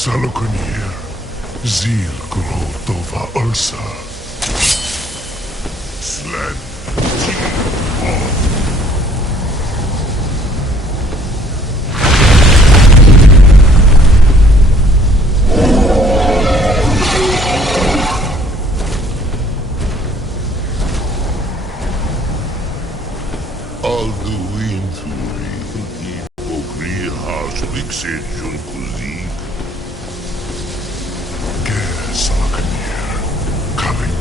Salokunir, Zil Grotova Ulsa. Sled, Alduin Turi, Okri Hasvixi Junkuzik. Salokunir, coming.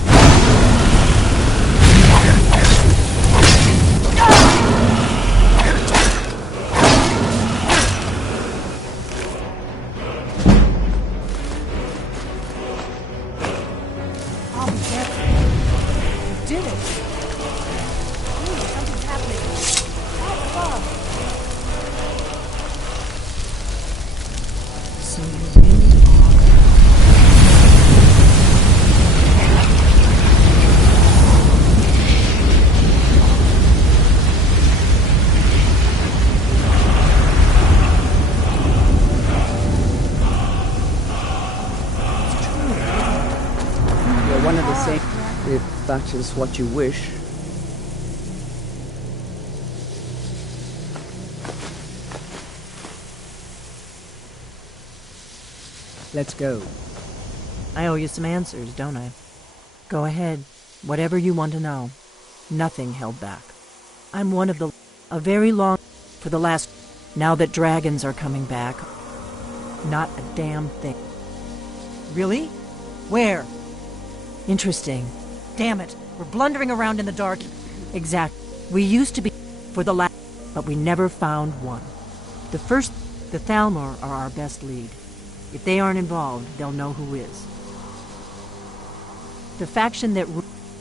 Did it! Ooh, something's happening. Oh, so you really You're one of the same, if that is what you wish. Let's go. I owe you some answers, don't I? Go ahead. Whatever you want to know. Nothing held back. I'm one of the... a very long... for the last... now that dragons are coming back. Not a damn thing. Really? Where? Interesting. Damn it. We're blundering around in the dark. Exactly. We used to be... for the last... but we never found one. The first... the Thalmor are our best lead. If they aren't involved, they'll know who is. The faction that...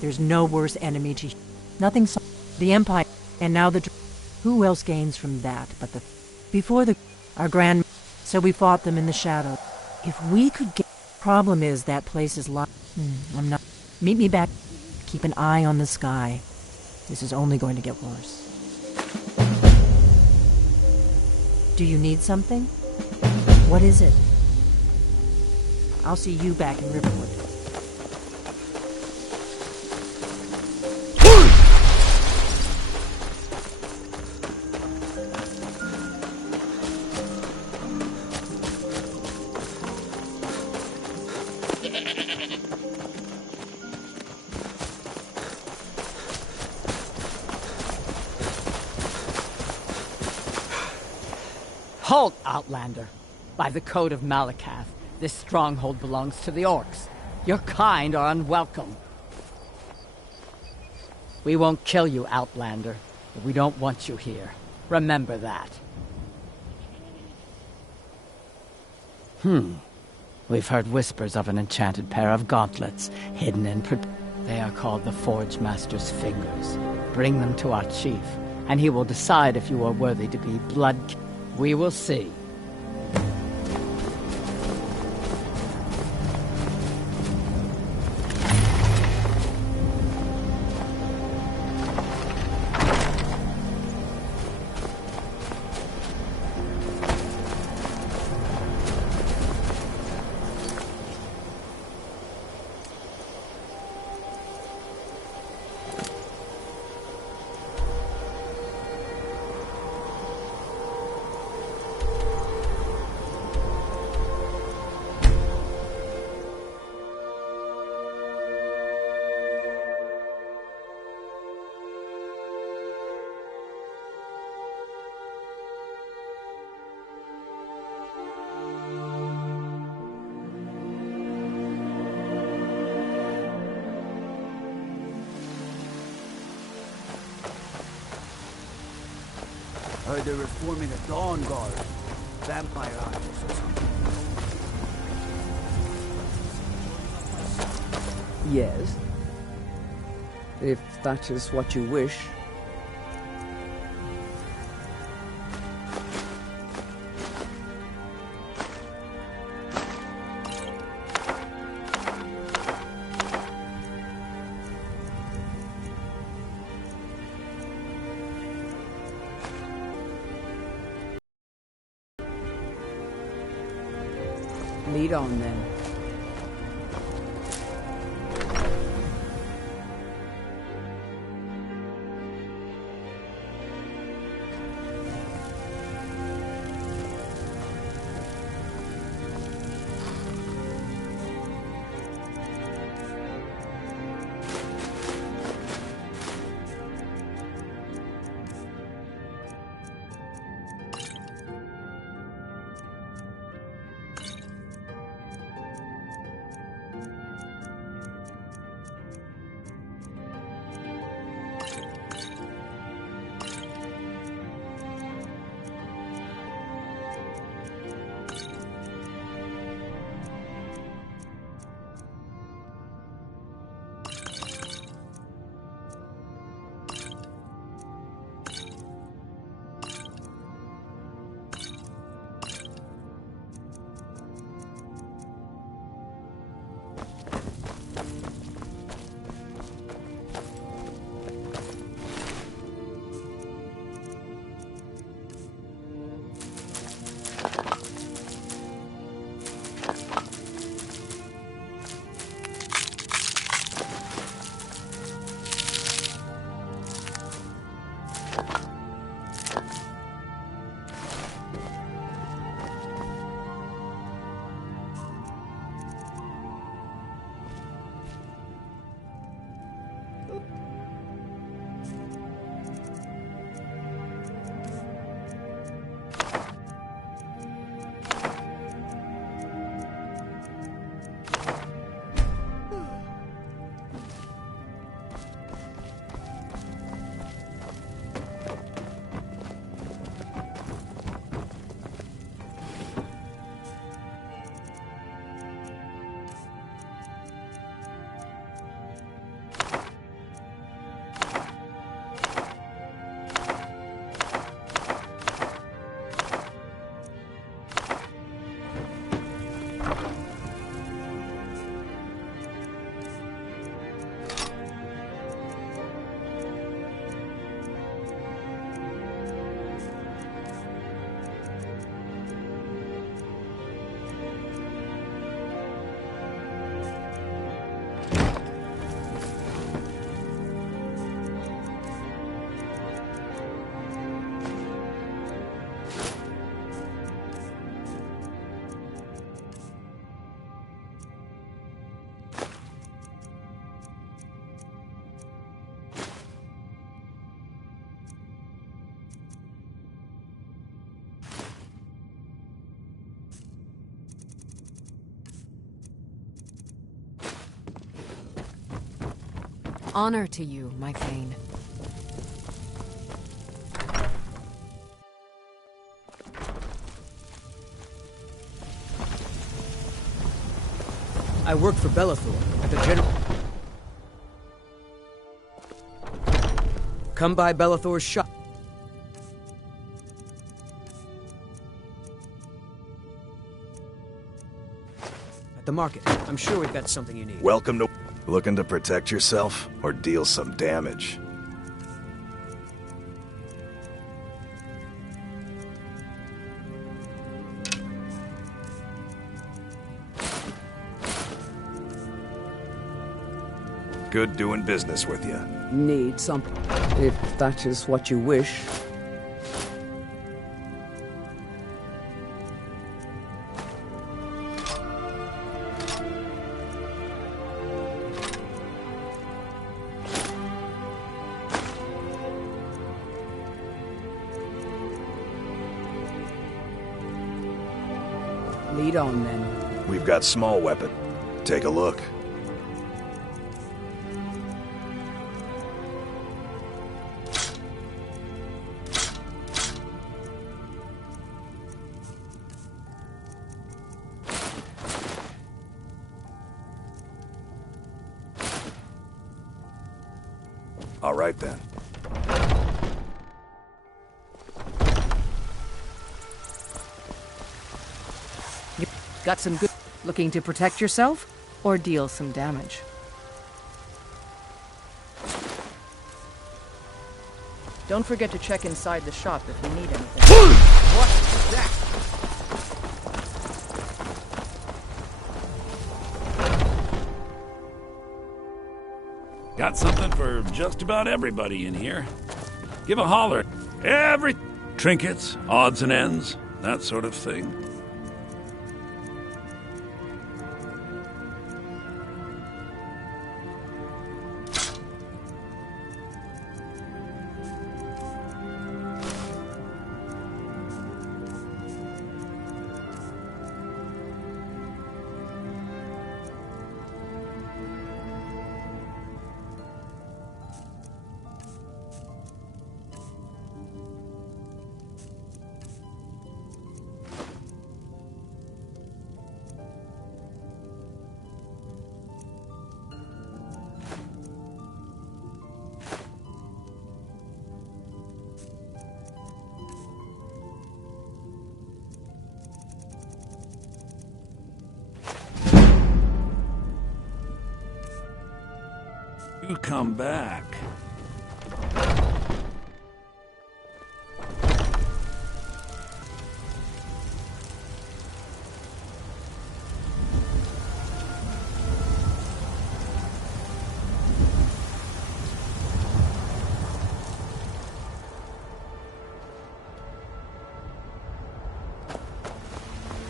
there's no worse enemy to... nothing... the Empire... and now the... who else gains from that but the... before the... our grand... so we fought them in the shadow. If we could get... problem is that place is locked... I'm not... meet me back... keep an eye on the sky. This is only going to get worse. Do you need something? What is it? I'll see you back in Riverwood. Halt, Outlander! By the code of Malakath, this stronghold belongs to the orcs. Your kind are unwelcome. We won't kill you, Outlander, but we don't want you here. Remember that. We've heard whispers of an enchanted pair of gauntlets hidden in... They are called the Forge Master's Fingers. Bring them to our chief, and he will decide if you are worthy to be blood... We will see. Heard they're reforming a Dawn Guard. Vampire hunters or something. Yes. If that is what you wish. Lead on then. Honor to you, my Thane. I work for Bellathor at the General. Come by Bellathor's shop. At the market. I'm sure we've got something you need. Welcome to... Looking to protect yourself or deal some damage? Good doing business with you. Need something, if that is what you wish. Lead on, then. We've got small weapon. Take a look. All right, then. Got some good... Looking to protect yourself or deal some damage? Don't forget to check inside the shop if you need anything. What's that? Got something for just about everybody in here. Give a holler. Every trinkets, odds and ends, that sort of thing. You come back.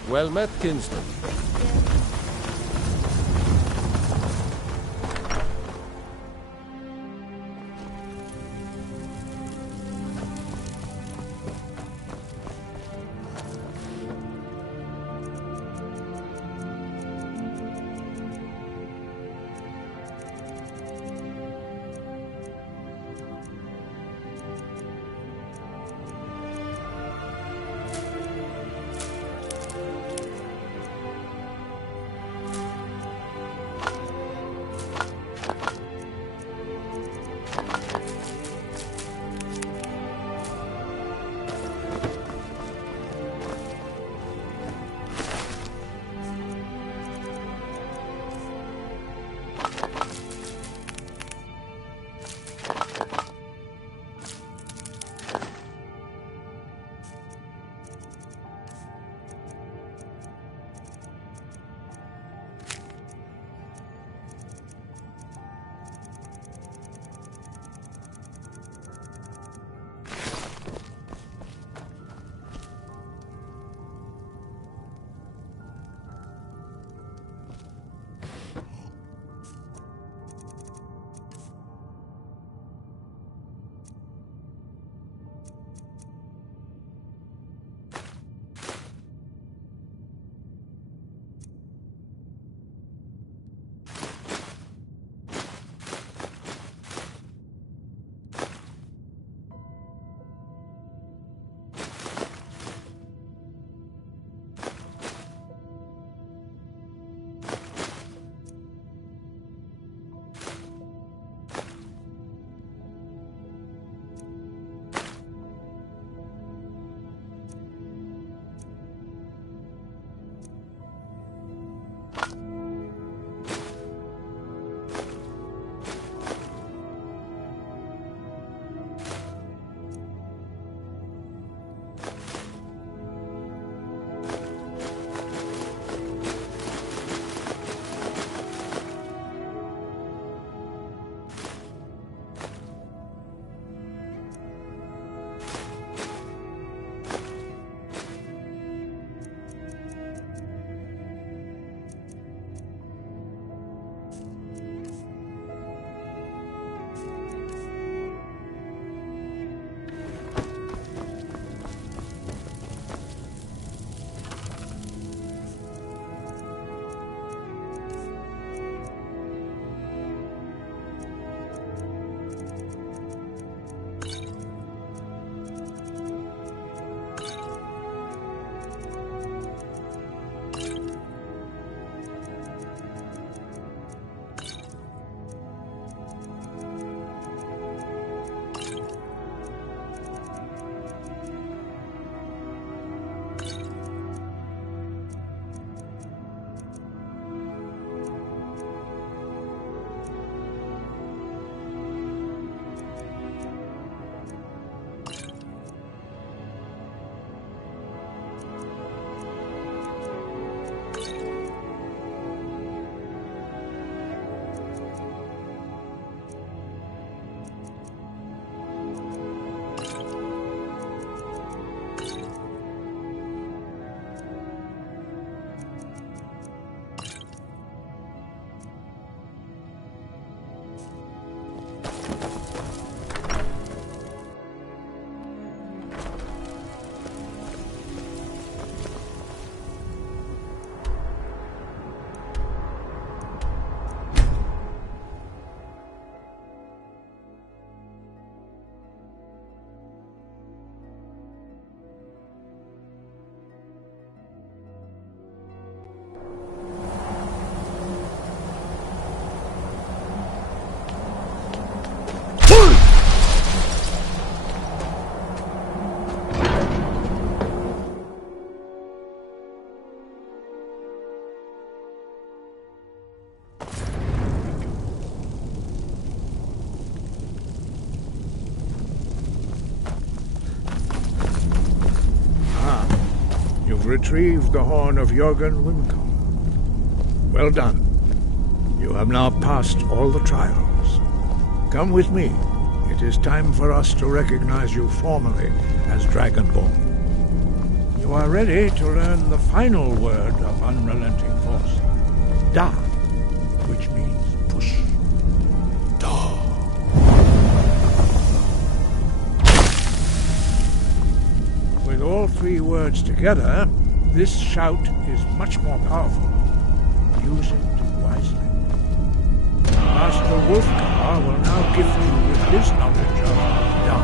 Well met, kinsman. retrieved the horn of Jörgen Wimcom. Well done. You have now passed all the trials. Come with me. It is time for us to recognize you formally as Dragonborn. You are ready to learn the final word of unrelenting force. Da, which means push. Da. With all three words together, this shout is much more powerful. Use it wisely. Master Wolfgar will now gift you with his knowledge of Da.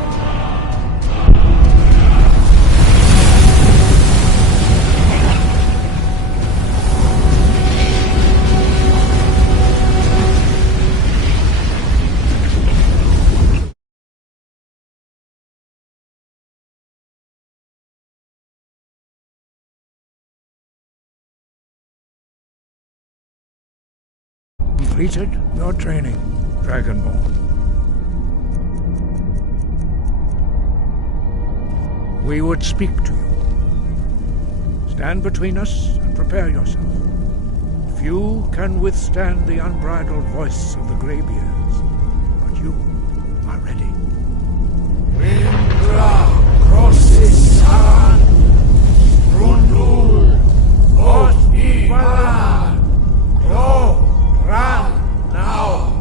Completed your training, Dragonborn. We would speak to you. Stand between us and prepare yourself. Few can withstand the unbridled voice of the Greybeards, but you are ready. Windra crosses San, Rundul, Othibala, Gro. Run now!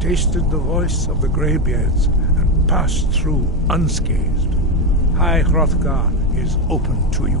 Tasted the voice of the Greybeards and passed through unscathed. High Hrothgar is open to you.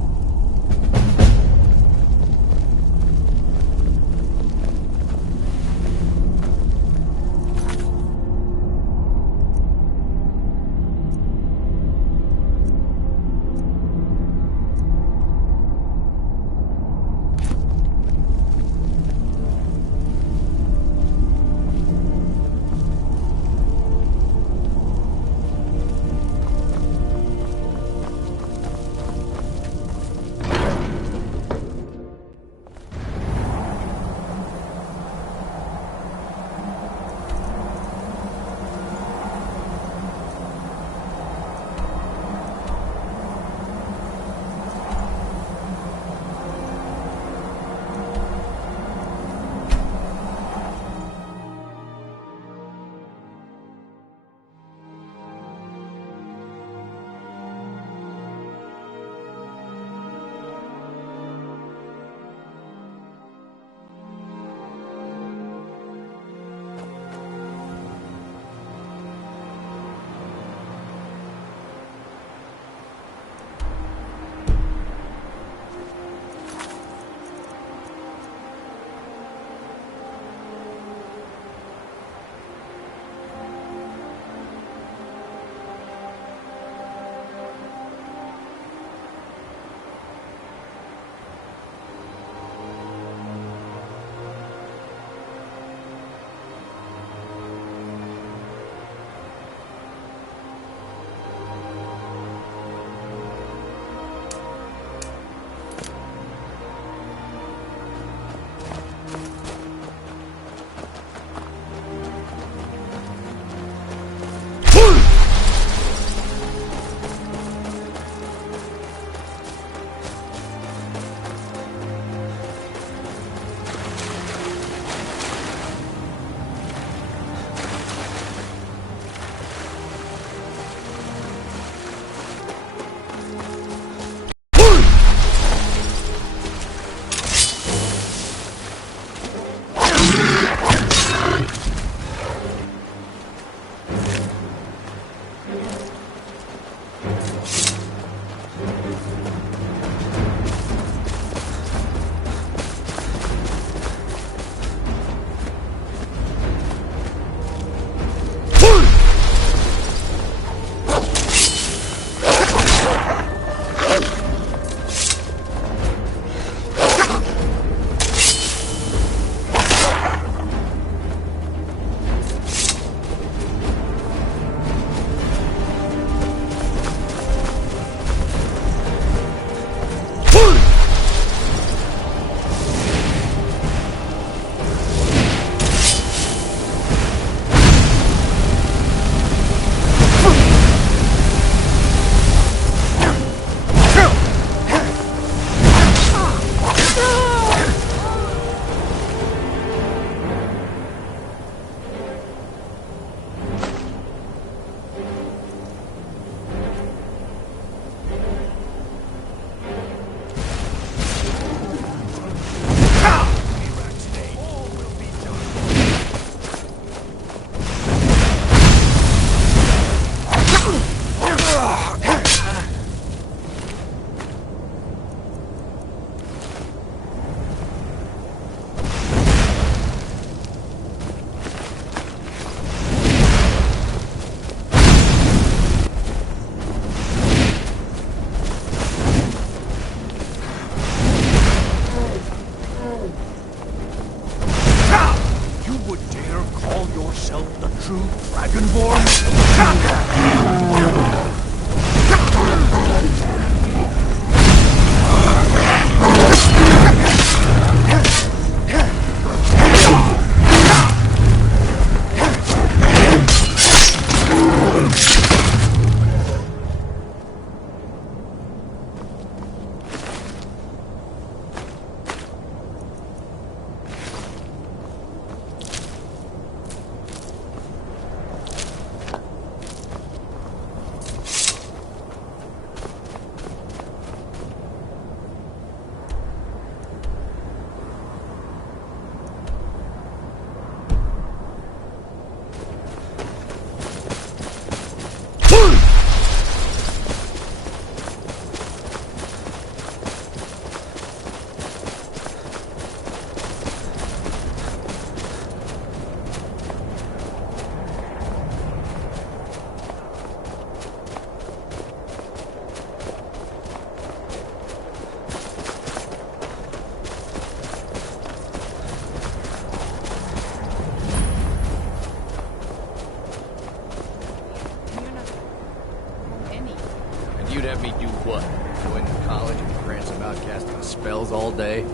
you'd have me do what? Go into college and prance about casting spells all day?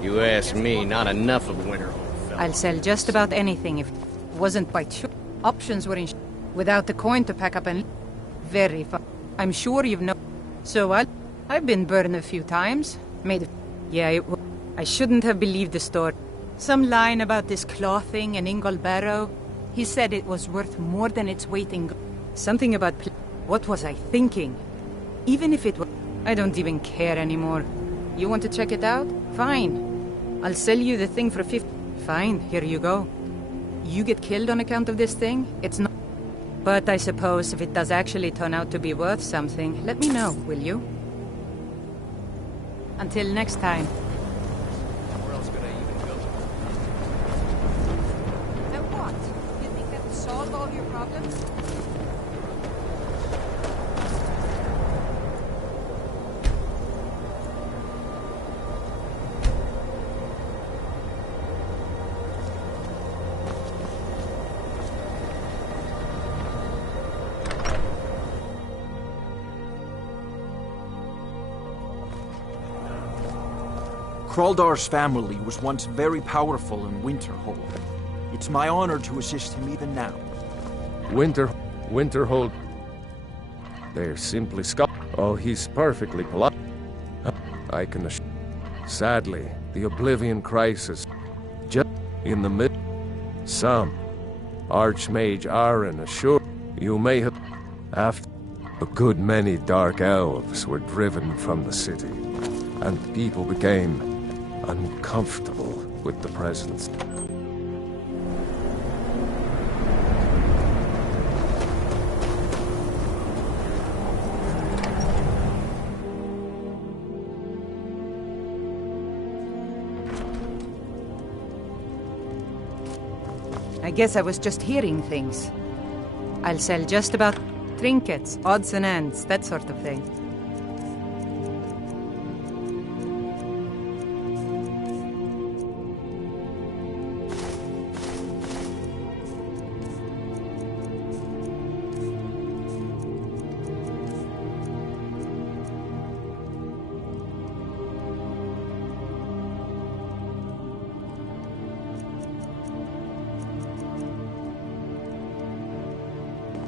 You ask me, not enough of Winterhold, fella. I'll sell just about anything if it wasn't by choice. Options were in without the coin to pack up and very fun. I'm sure you've known. So I've been burned a few times. Yeah, I shouldn't have believed the story. Some line about this clothing and Ingol Barrow. He said it was worth more than its weight in gold. Something about what was I thinking? Even if it was, I don't even care anymore. You want to check it out? Fine. I'll sell you the thing for 50. Fine, here you go. You get killed on account of this thing? It's not. But I suppose if it does actually turn out to be worth something, let me know, will you? Until next time. Where else could I even go? Now what? You think that will solve all your problems? Kraldar's family was once very powerful in Winterhold. It's my honor to assist him even now. Winterhold. They're simply Oh, he's perfectly polite. I can assure. Sadly, the Oblivion Crisis. Just in the mid. Some. Archmage Aaron assured you may have. After a good many dark elves were driven from the city, and people became uncomfortable with the presence. I guess I was just hearing things. I'll sell just about trinkets, odds and ends, that sort of thing.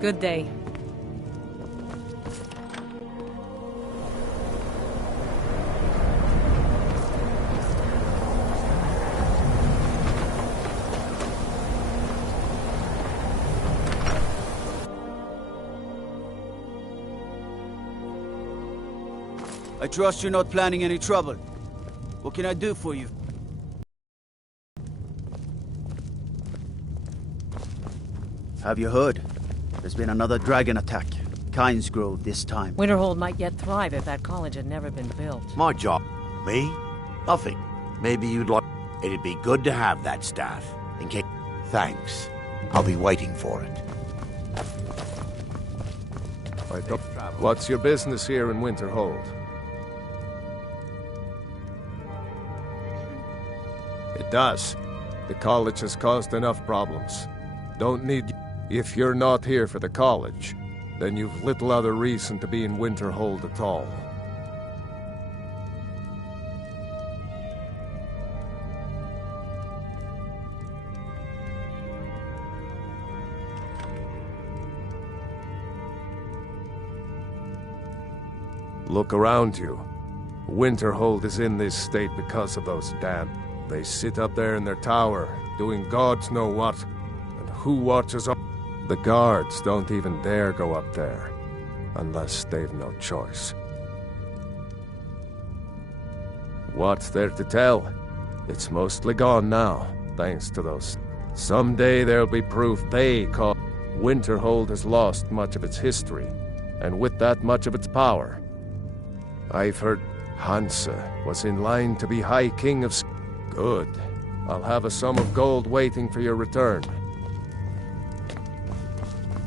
Good day. I trust you're not planning any trouble. What can I do for you? Have you heard? There's been another dragon attack. Kynes Grove this time. Winterhold might yet thrive if that college had never been built. My job. Me? Nothing. Maybe you'd like... It'd be good to have that staff. In case... Thanks. I'll be waiting for it. What's your business here in Winterhold? It does. The college has caused enough problems. Don't need... If you're not here for the college, then you've little other reason to be in Winterhold at all. Look around you. Winterhold is in this state because of those damn... They sit up there in their tower, doing gods know what. And who watches up? The guards don't even dare go up there, unless they've no choice. What's there to tell? It's mostly gone now, thanks to those. Someday there'll be proof they call... Winterhold has lost much of its history, and with that much of its power. I've heard Hansa was in line to be High King of... Good. I'll have a sum of gold waiting for your return.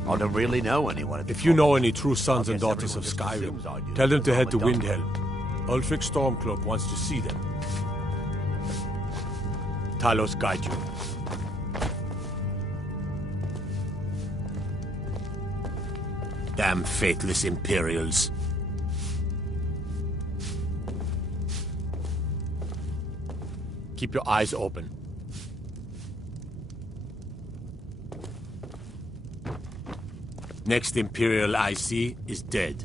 I don't really know anyone. If you know any true sons and daughters of Skyrim, tell them to head to Windhelm. Ulfric Stormcloak wants to see them. Talos guide you. Damn faithless Imperials. keep your eyes open. Next Imperial I see is dead.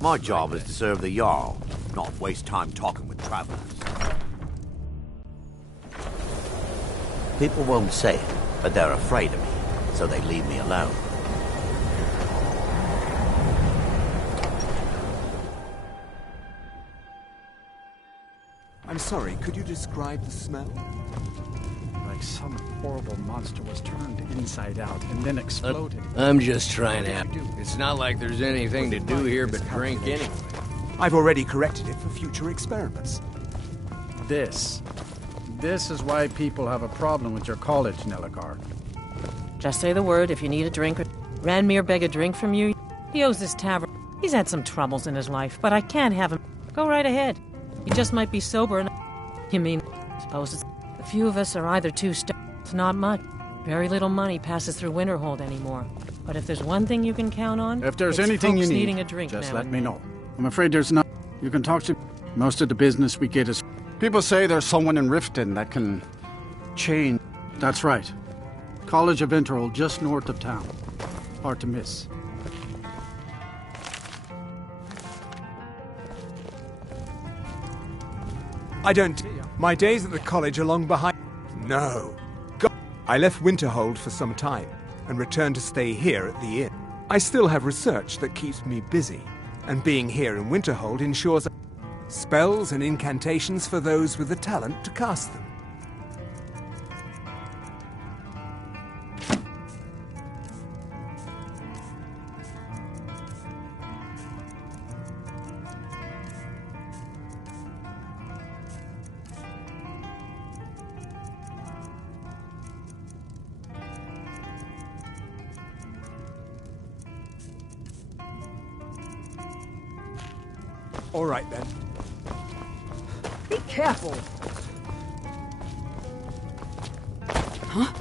My job is to serve the Jarl, not waste time talking with travelers. People won't say it, but they're afraid of me, so they leave me alone. I'm sorry, could you describe the smell? Like some horrible monster was turned inside out and then exploded. I'm just trying to... It's not like there's anything to do here but drink anyway. I've already corrected it for future experiments. This is why people have a problem with your college, Nelligar. Just say the word if you need a drink. Ranmir beg a drink from you? He owes this tavern. He's had some troubles in his life, but I can't have him. Go right ahead. He just might be sober and... You mean, suppose it's... A few of us are either too It's not much. Very little money passes through Winterhold anymore. But if there's one thing you can count on... If there's it's anything you folks need, needing a drink just now let and me then. know. I'm afraid there's not... You can talk to... Most of the business we get is... People say there's someone in Riften that can... change... That's right. College of Winterhold, just north of town. Hard to miss. I don't... My days at the college are long behind... No. God. I left Winterhold for some time and returned to stay here at the inn. I still have research that keeps me busy, and being here in Winterhold ensures spells and incantations for those with the talent to cast them. All right, then. Be careful! Huh?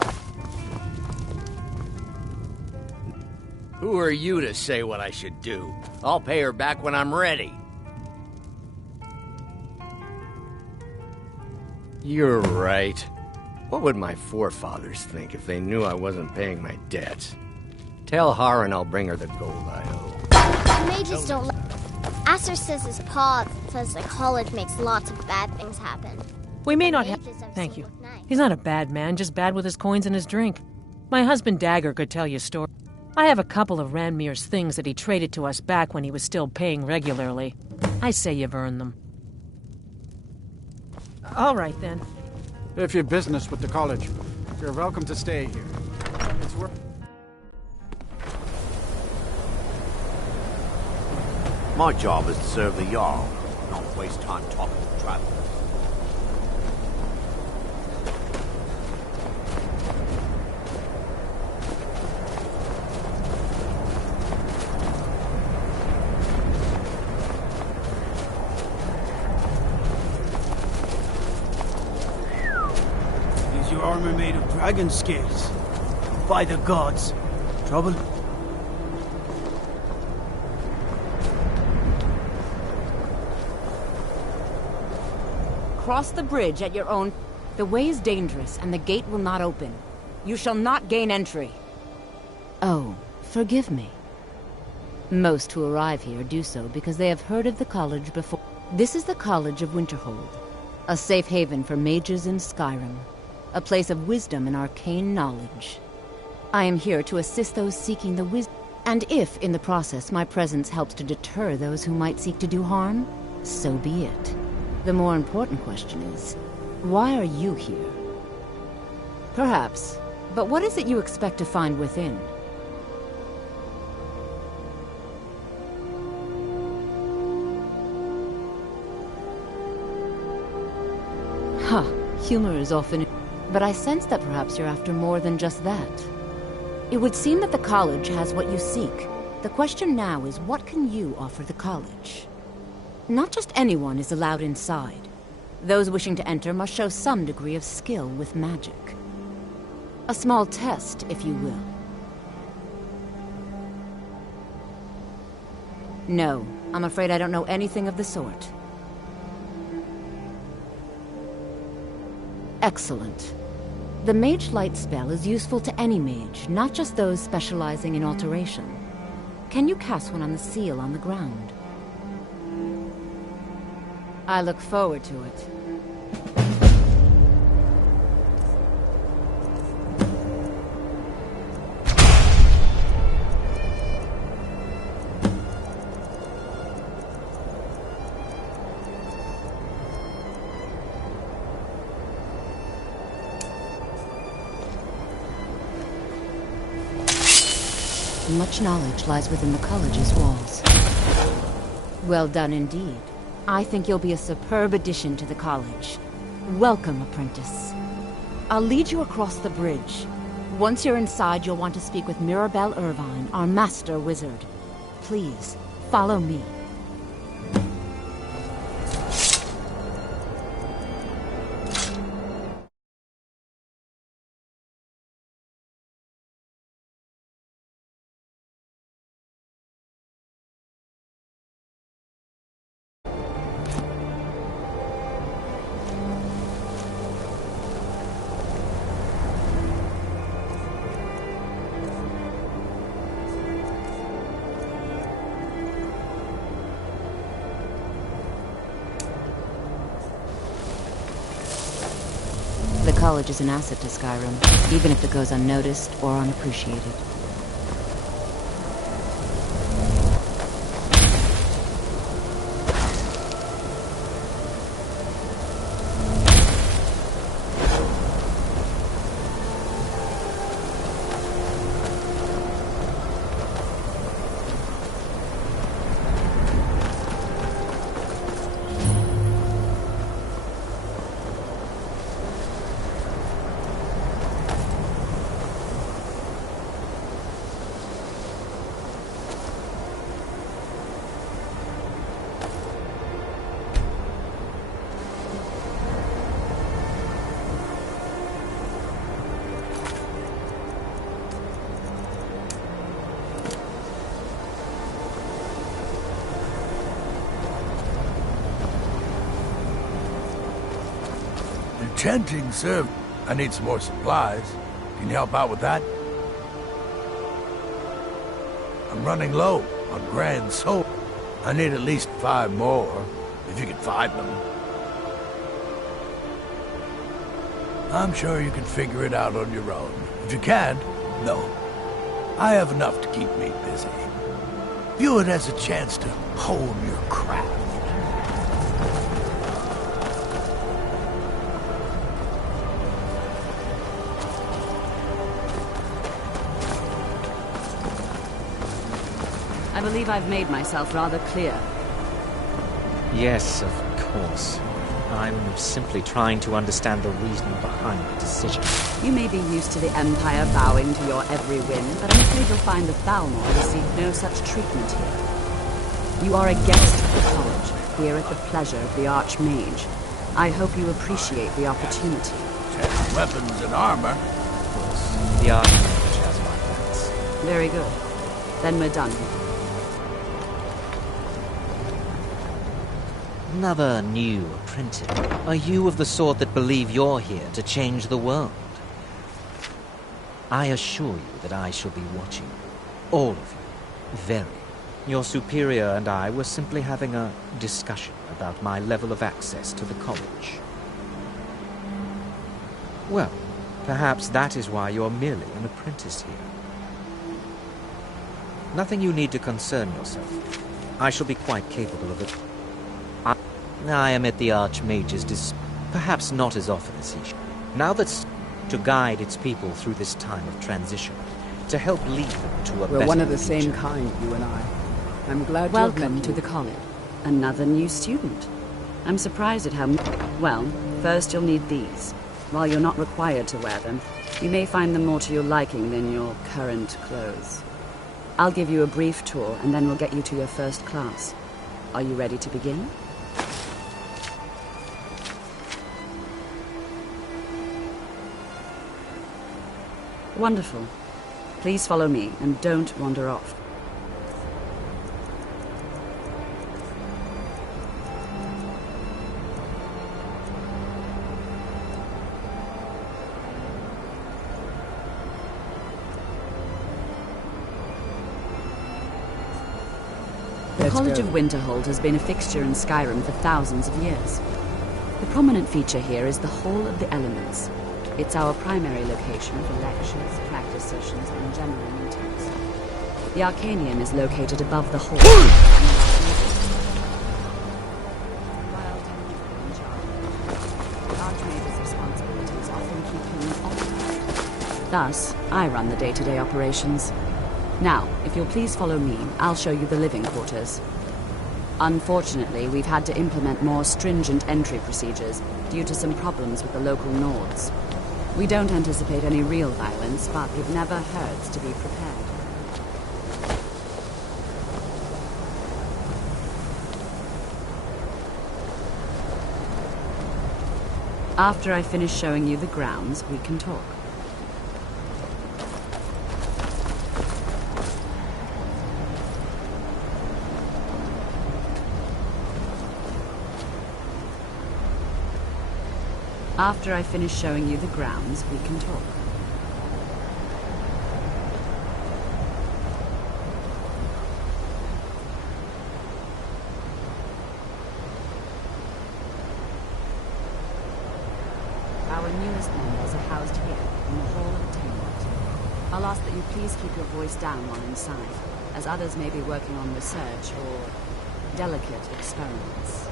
Who are you to say what I should do? I'll pay her back when I'm ready. You're right. What would my forefathers think if they knew I wasn't paying my debts? Tell Harren I'll bring her the gold I owe. Mages don't let... Aster says his paw says the college makes lots of bad things happen. We may not have... Thank you. He's not a bad man, just bad with his coins and his drink. My husband Dagger could tell you a story. I have a couple of Ranmir's things that he traded to us back when he was still paying regularly. I say you've earned them. All right, then. If you've business with the college, you're welcome to stay here. It's worth... My job is to serve the Jarl, not waste time talking to travelers. Is your armor made of dragon scales? By the gods. Trouble? Cross the bridge at your own... The way is dangerous, and the gate will not open. You shall not gain entry. Oh, forgive me. Most who arrive here do so because they have heard of the college before. This is the College of Winterhold, a safe haven for mages in Skyrim, a place of wisdom and arcane knowledge. I am here to assist those seeking the wisdom, and if, in the process, my presence helps to deter those who might seek to do harm, so be it. The more important question is, why are you here? Perhaps. But what is it you expect to find within? Ha! Humor is often... But I sense that perhaps you're after more than just that. It would seem that the college has what you seek. The question now is, what can you offer the college? Not just anyone is allowed inside. Those wishing to enter must show some degree of skill with magic. A small test, if you will. No, I'm afraid I don't know anything of the sort. Excellent. The Mage Light spell is useful to any mage, not just those specializing in alteration. Can you cast one on the seal on the ground? I look forward to it. Much knowledge lies within the college's walls. Well done indeed. I think you'll be a superb addition to the college. Welcome, apprentice. I'll lead you across the bridge. Once you're inside, you'll want to speak with Mirabelle Irvine, our master wizard. Please, follow me. The college is an asset to Skyrim, even if it goes unnoticed or unappreciated. Enchanting, sir. I need some more supplies. Can you help out with that? I'm running low on grand soul. I need at least 5 more, if you can find them. I'm sure you can figure it out on your own. If you can't, no. I have enough to keep me busy. View it as a chance to hone your craft. I believe I've made myself rather clear. Yes, of course. I'm simply trying to understand the reason behind the decision. You may be used to the Empire bowing to your every whim, but I'm afraid you'll find the Thalmor receive no such treatment here. You are a guest of the college, here at the pleasure of the Archmage. I hope you appreciate the opportunity. Weapons and armor. Of course, the Archmage has my thanks. Very good. Then we're done. Another new apprentice. Are you of the sort that believe you're here to change the world? I assure you that I shall be watching you. All of you. Very. Your superior and I were simply having a discussion about my level of access to the college. Well, perhaps that is why you're merely an apprentice here. Nothing you need to concern yourself. I shall be quite capable of it. I am at the Archmage's perhaps not as often as he should. Now that's to guide its people through this time of transition, to help lead them to a better We're one of the future. same kind, you and I. I'm glad Welcome to the college. Another new student. I'm surprised at how... Well, first you'll need these. While you're not required to wear them, you may find them more to your liking than your current clothes. I'll give you a brief tour, and then we'll get you to your first class. Are you ready to begin? Wonderful. Please follow me, and don't wander off. The College of Winterhold has been a fixture in Skyrim for thousands of years. The prominent feature here is the Hall of the Elements. It's our primary location for lectures, practice sessions, and general meetings. The Arcanium is located above the hall. Archmage's responsibilities often keep him occupied. Thus, I run the day-to-day operations. Now, if you'll please follow me, I'll show you the living quarters. Unfortunately, we've had to implement more stringent entry procedures due to some problems with the local Nords. We don't anticipate any real violence, but it never hurts to be prepared. After I finish showing you the grounds, we can talk. After I finish showing you the grounds, we can talk. Our newest members are housed here, in the Hall of Attainment. I'll ask that you please keep your voice down while inside, as others may be working on research or delicate experiments.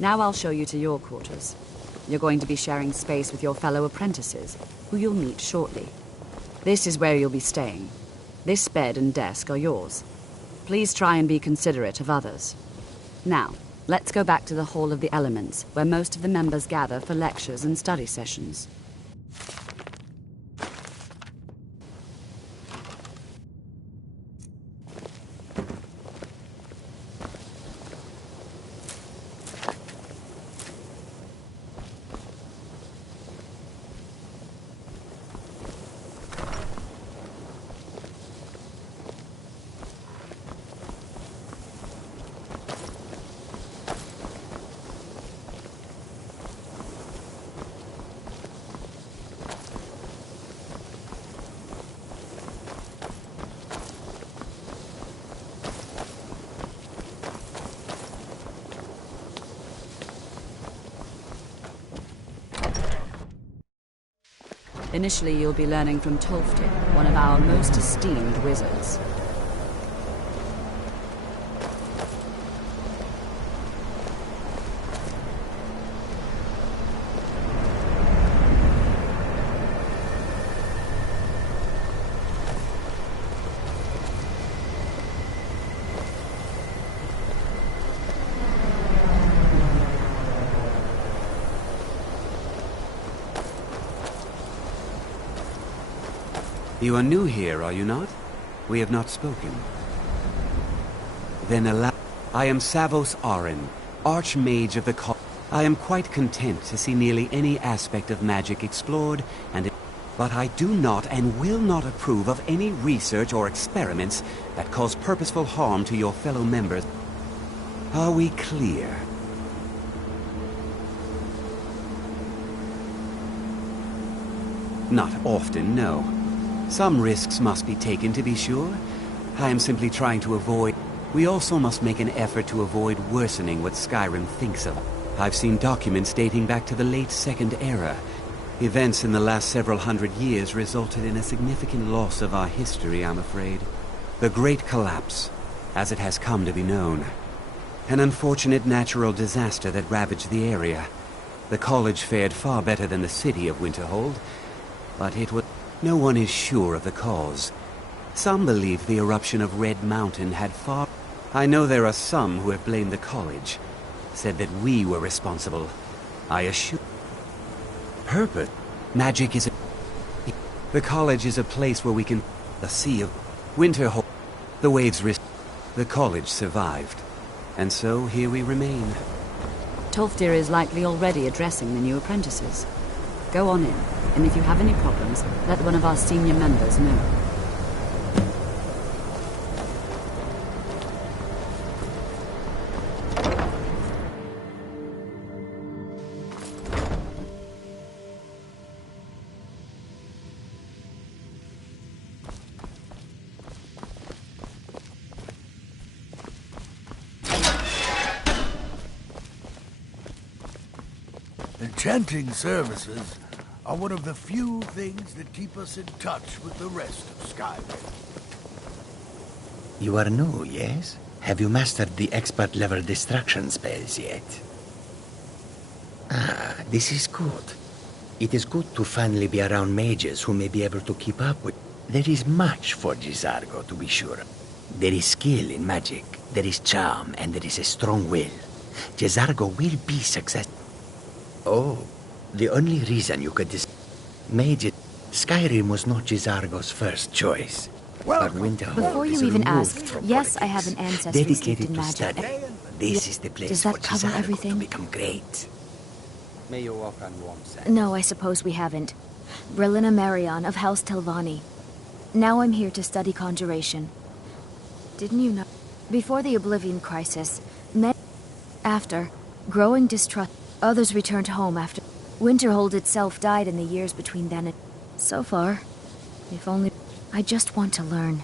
Now I'll show you to your quarters. You're going to be sharing space with your fellow apprentices, who you'll meet shortly. This is where you'll be staying. This bed and desk are yours. Please try and be considerate of others. Now, let's go back to the Hall of the Elements, where most of the members gather for lectures and study sessions. Initially, you'll be learning from Tolftin, one of our most esteemed wizards. You are new here, are you not? We have not spoken. Then allow... I am Savos Arin, Archmage of the College. I am quite content to see nearly any aspect of magic explored, but I do not and will not approve of any research or experiments that cause purposeful harm to your fellow members. Are we clear? Not often, no. Some risks must be taken, to be sure. I am simply trying to avoid... We also must make an effort to avoid worsening what Skyrim thinks of. I've seen documents dating back to the late Second Era. Events in the last several hundred years resulted in a significant loss of our history, I'm afraid. The Great Collapse, as it has come to be known. An unfortunate natural disaster that ravaged the area. The college fared far better than the city of Winterhold, but it was... No one is sure of the cause. Some believe the eruption of Red Mountain had far... I know there are some who have blamed the college, said that we were responsible. I assure... Purpose? Magic is a... The college is a place where we can... The sea of Winterhold. The waves risk... The college survived. And so here we remain. Tolfdir is likely already addressing the new apprentices. Go on in, and if you have any problems, let one of our senior members know. Enchanting services are one of the few things that keep us in touch with the rest of Skyrim. You are new, yes? Have you mastered the expert-level distraction spells yet? Ah, this is good. It is good to finally be around mages who may be able to keep up with... There is much for Gisargo, to be sure. There is skill in magic, there is charm, and there is a strong will. Gisargo will be successful. Oh, the only reason you could Mage, Skyrim was not Gisargo's first choice. But Winterhold Before you is even removed ask, from yes, I politics, have an ancestry steeped dedicated in to magic. study. This is the place Does that for cover Gisargo everything? to become great. May you walk on warm sand. No, I suppose we haven't. Brelina Marion of House Telvanni. Now I'm here to study conjuration. Didn't you know? Before the Oblivion Crisis, after, growing distrust, others returned home after. Winterhold itself died in the years between then and... So far, if only... I just want to learn.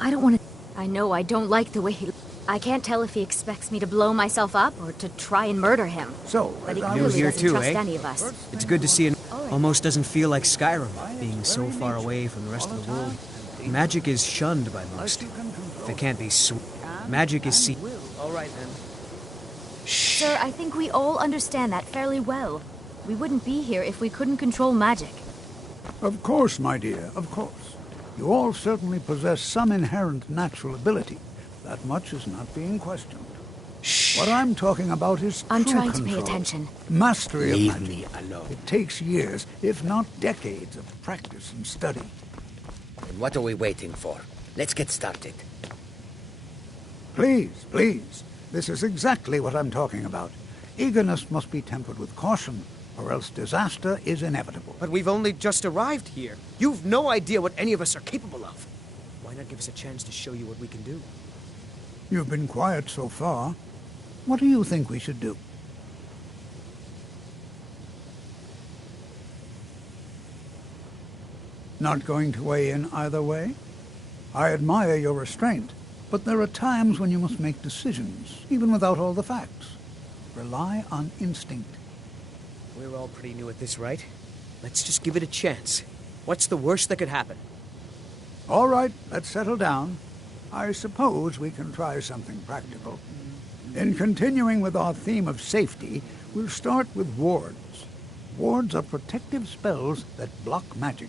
I don't want to... I know I don't like the way he... I can't tell if he expects me to blow myself up or to try and murder him. So, but he New clearly here doesn't too, trust eh? any of us. It's good to see it. Almost doesn't feel like Skyrim, being so far away from the rest of the world. Magic is shunned by most. If it can't be magic is seen. All right, then. Sir, I think we all understand that fairly well. We wouldn't be here if we couldn't control magic. Of course, my dear, of course. You all certainly possess some inherent natural ability. That much is not being questioned. What I'm talking about is I'm true trying to control. pay attention. Mastery of Leave magic. me alone. It takes years, if not decades, of practice and study. And what are we waiting for? Let's get started. Please, please. This is exactly what I'm talking about. Eagerness must be tempered with caution, or else disaster is inevitable. But we've only just arrived here. You've no idea what any of us are capable of. Why not give us a chance to show you what we can do? You've been quiet so far. What do you think we should do? Not going to weigh in either way? I admire your restraint, but there are times when you must make decisions, even without all the facts. Rely on instinct. We're all pretty new at this, right? Let's just give it a chance. What's the worst that could happen? All right, let's settle down. I suppose we can try something practical. In continuing with our theme of safety, we'll start with wards. Wards are protective spells that block magic.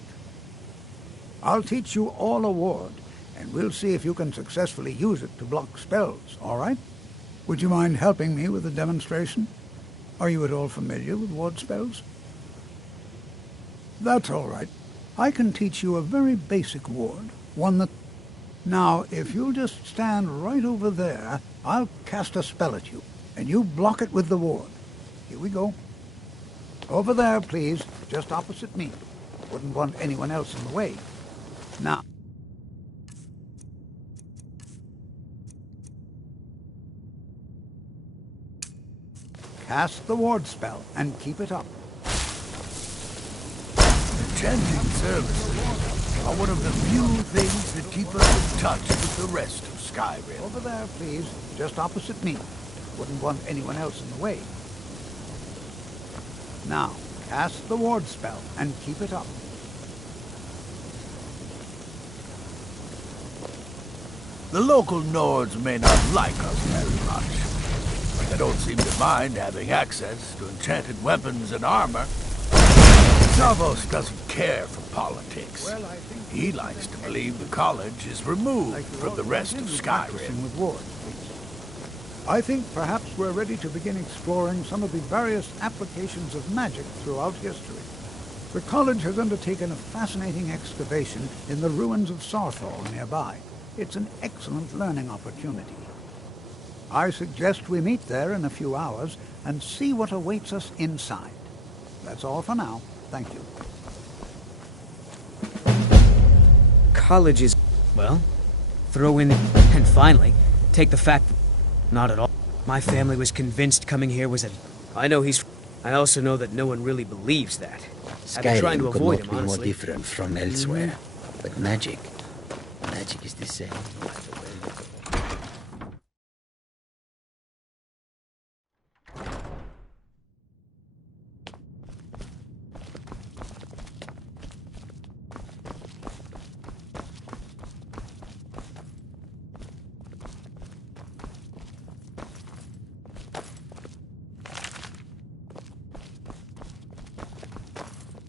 I'll teach you all a ward, and we'll see if you can successfully use it to block spells, all right? Would you mind helping me with a demonstration? Are you at all familiar with ward spells? That's all right. I can teach you a very basic ward, one that... Now, if you'll just stand right over there, I'll cast a spell at you, and you block it with the ward. Here we go. Over there, please, just opposite me. Wouldn't want anyone else in the way. Now... Cast the ward spell, and keep it up. Enchanting services are one of the few things that keep us in touch with the rest of Skyrim. Over there, please. Just opposite me. Wouldn't want anyone else in the way. Now, cast the ward spell, and keep it up. The local Nords may not like us very much, but they don't seem to mind having access to enchanted weapons and armor. Davos doesn't care for politics. He likes to believe the college is removed from the rest of Skyrim. With wards, please. I think perhaps we're ready to begin exploring some of the various applications of magic throughout history. The college has undertaken a fascinating excavation in the ruins of Sarthal nearby. It's an excellent learning opportunity. I suggest we meet there in a few hours and see what awaits us inside. That's all for now. Thank you. College is... well, throw in... and finally, take the fact... not at all. My family was convinced coming here was a... I know he's... I also know that no one really believes that. I've been trying to Skyrim could avoid not him, be more honestly. different from elsewhere. But magic is the same.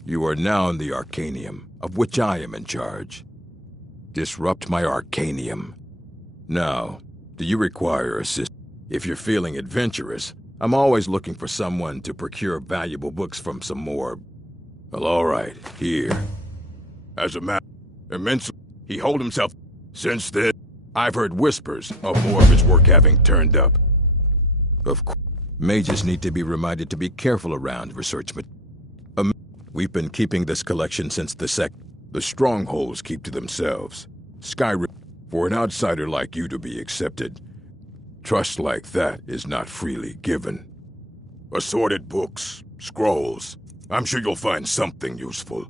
You are now in the Arcanium, of which I am in charge. Disrupt my Arcanium. Now, do you require assistance? If you're feeling adventurous, I'm always looking for someone to procure valuable books from some more... Well, all right, here. As a matter, immensely, he hold himself... Since then, I've heard whispers of more of his work having turned up. Of course, mages need to be reminded to be careful around research materials. We've been keeping this collection since the strongholds keep to themselves. Skyrim, for an outsider like you to be accepted, trust like that is not freely given. Assorted books, scrolls. I'm sure you'll find something useful.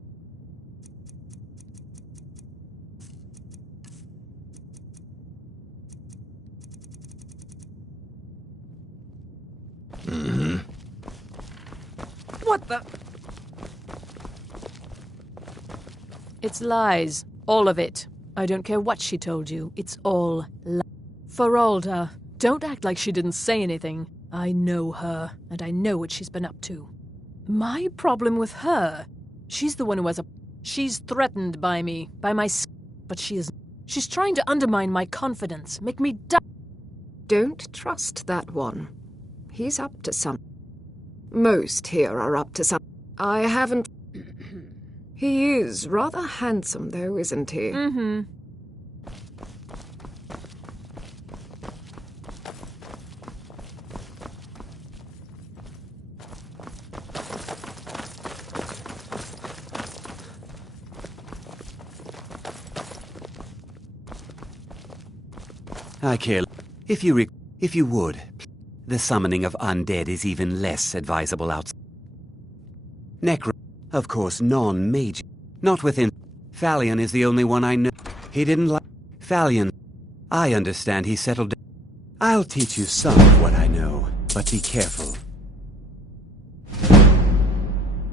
What the... It's lies. All of it. I don't care what she told you. It's all lies. Feralda, don't act like she didn't say anything. I know her, and I know what she's been up to. My problem with her... she's the one who has a... she's threatened by me, by my... but she's trying to undermine my confidence, make me die. Don't trust that one. He's up to something. Most here are up to something. I haven't... He is rather handsome, though, isn't he? Mm-hmm. I care. If you would, the summoning of undead is even less advisable outside. Necro, of course, non-mage. Not within. Falion is the only one I know. He didn't like... Falion. I understand he settled down. I'll teach you some of what I know, but be careful.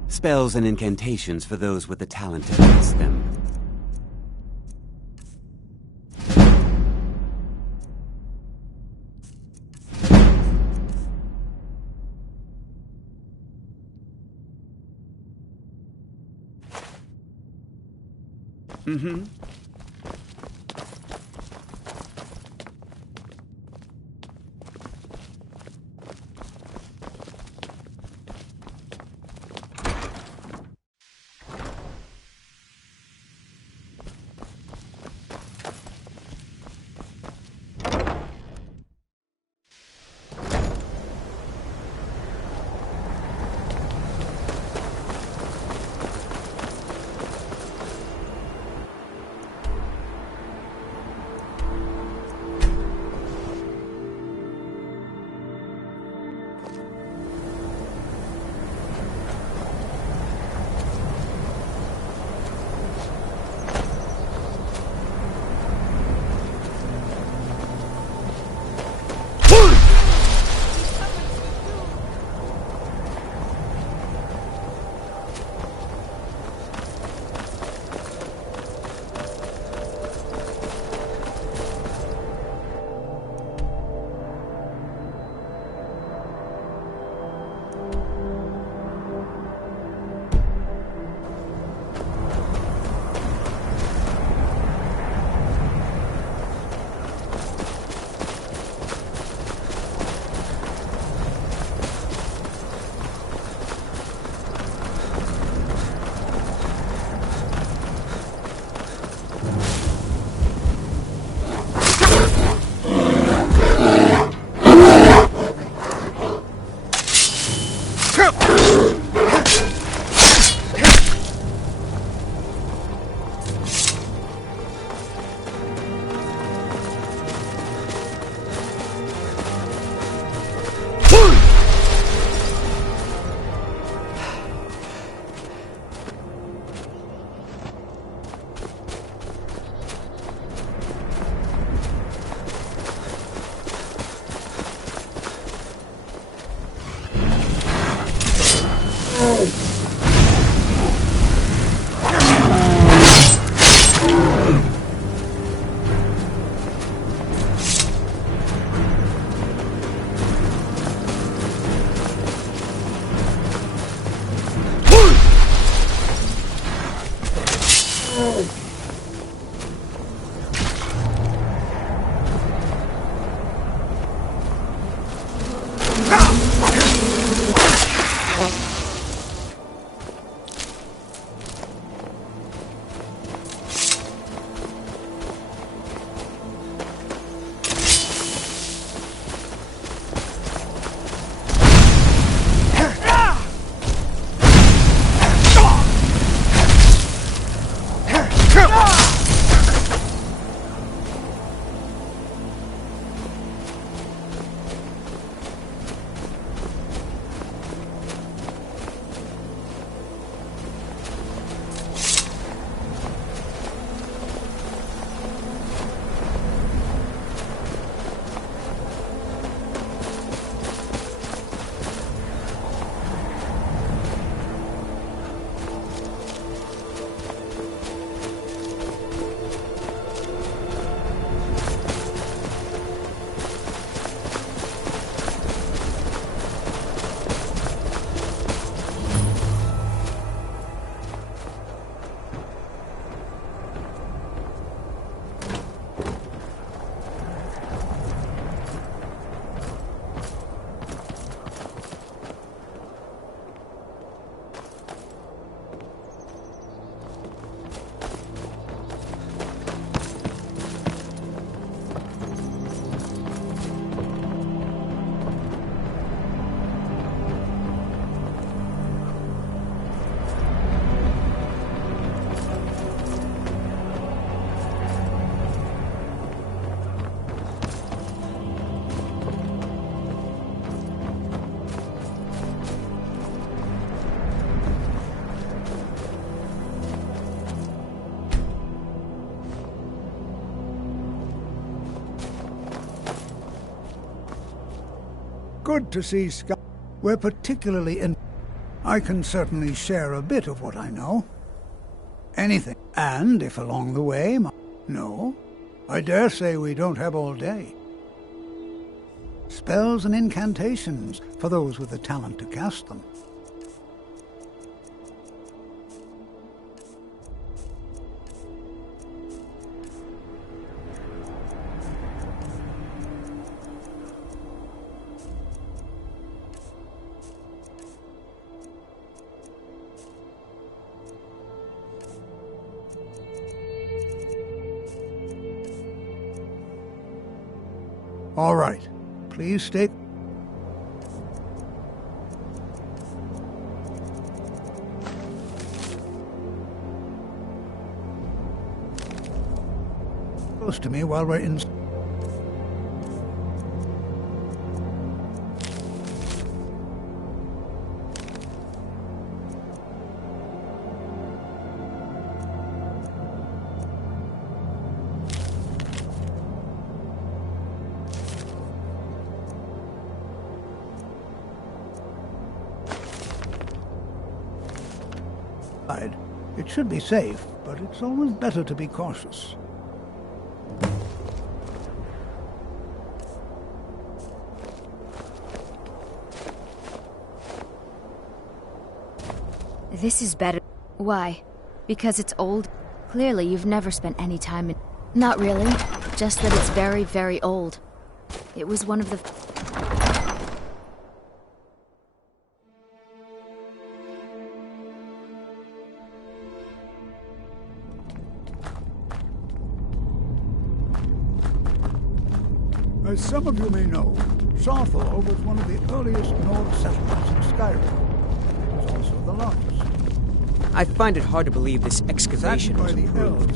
Spells and incantations for those with the talent to cast them. Mm-hmm. Good to see Sky. We're particularly in... I can certainly share a bit of what I know. Anything. And if along the way... No. I dare say we don't have all day. Spells and incantations, for those with the talent to cast them. All right. Please stay... close to me while we're in... It should be safe, but it's always better to be cautious. This is better. Why? Because it's old? Clearly you've never spent any time in... Not really. Just that it's very, very old. It was one of the... As some of you may know, Sarthor was one of the earliest Nord settlements in Skyrim. Colossus. I find it hard to believe this excavation was approved.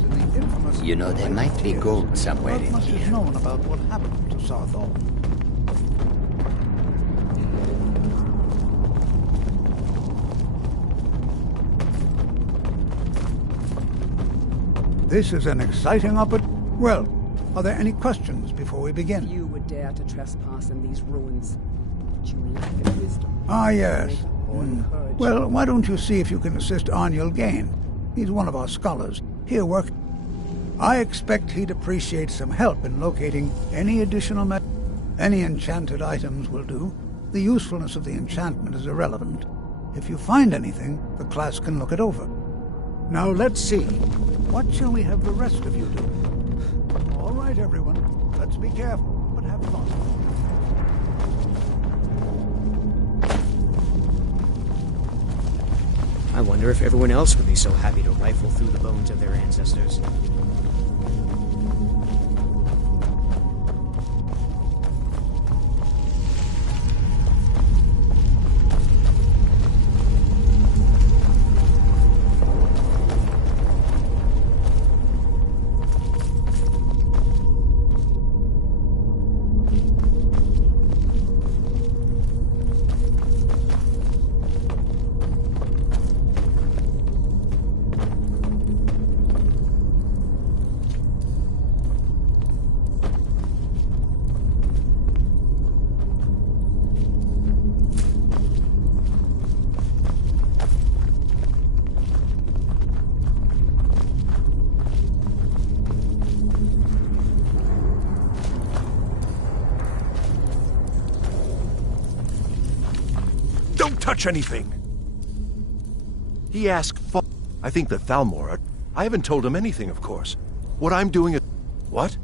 You know, there might be gold somewhere in Not much here. is known about what happened to Sarthor. This is an exciting opportunity. Well, are there any questions before we begin? You would dare to trespass in these ruins. But you lack in wisdom. Ah, yes. Well, why don't you see if you can assist Arniel Gain? He's one of our scholars. Here work. I expect he'd appreciate some help in locating any additional any enchanted items will do. The usefulness of the enchantment is irrelevant. If you find anything, the class can look it over. Now let's see. What shall we have the rest of you do? All right, everyone. Let's be careful, but have fun. I wonder if everyone else would be so happy to rifle through the bones of their ancestors. Touch anything. He asked for... I think that Thalmor... I haven't told him anything, of course. What I'm doing is... What?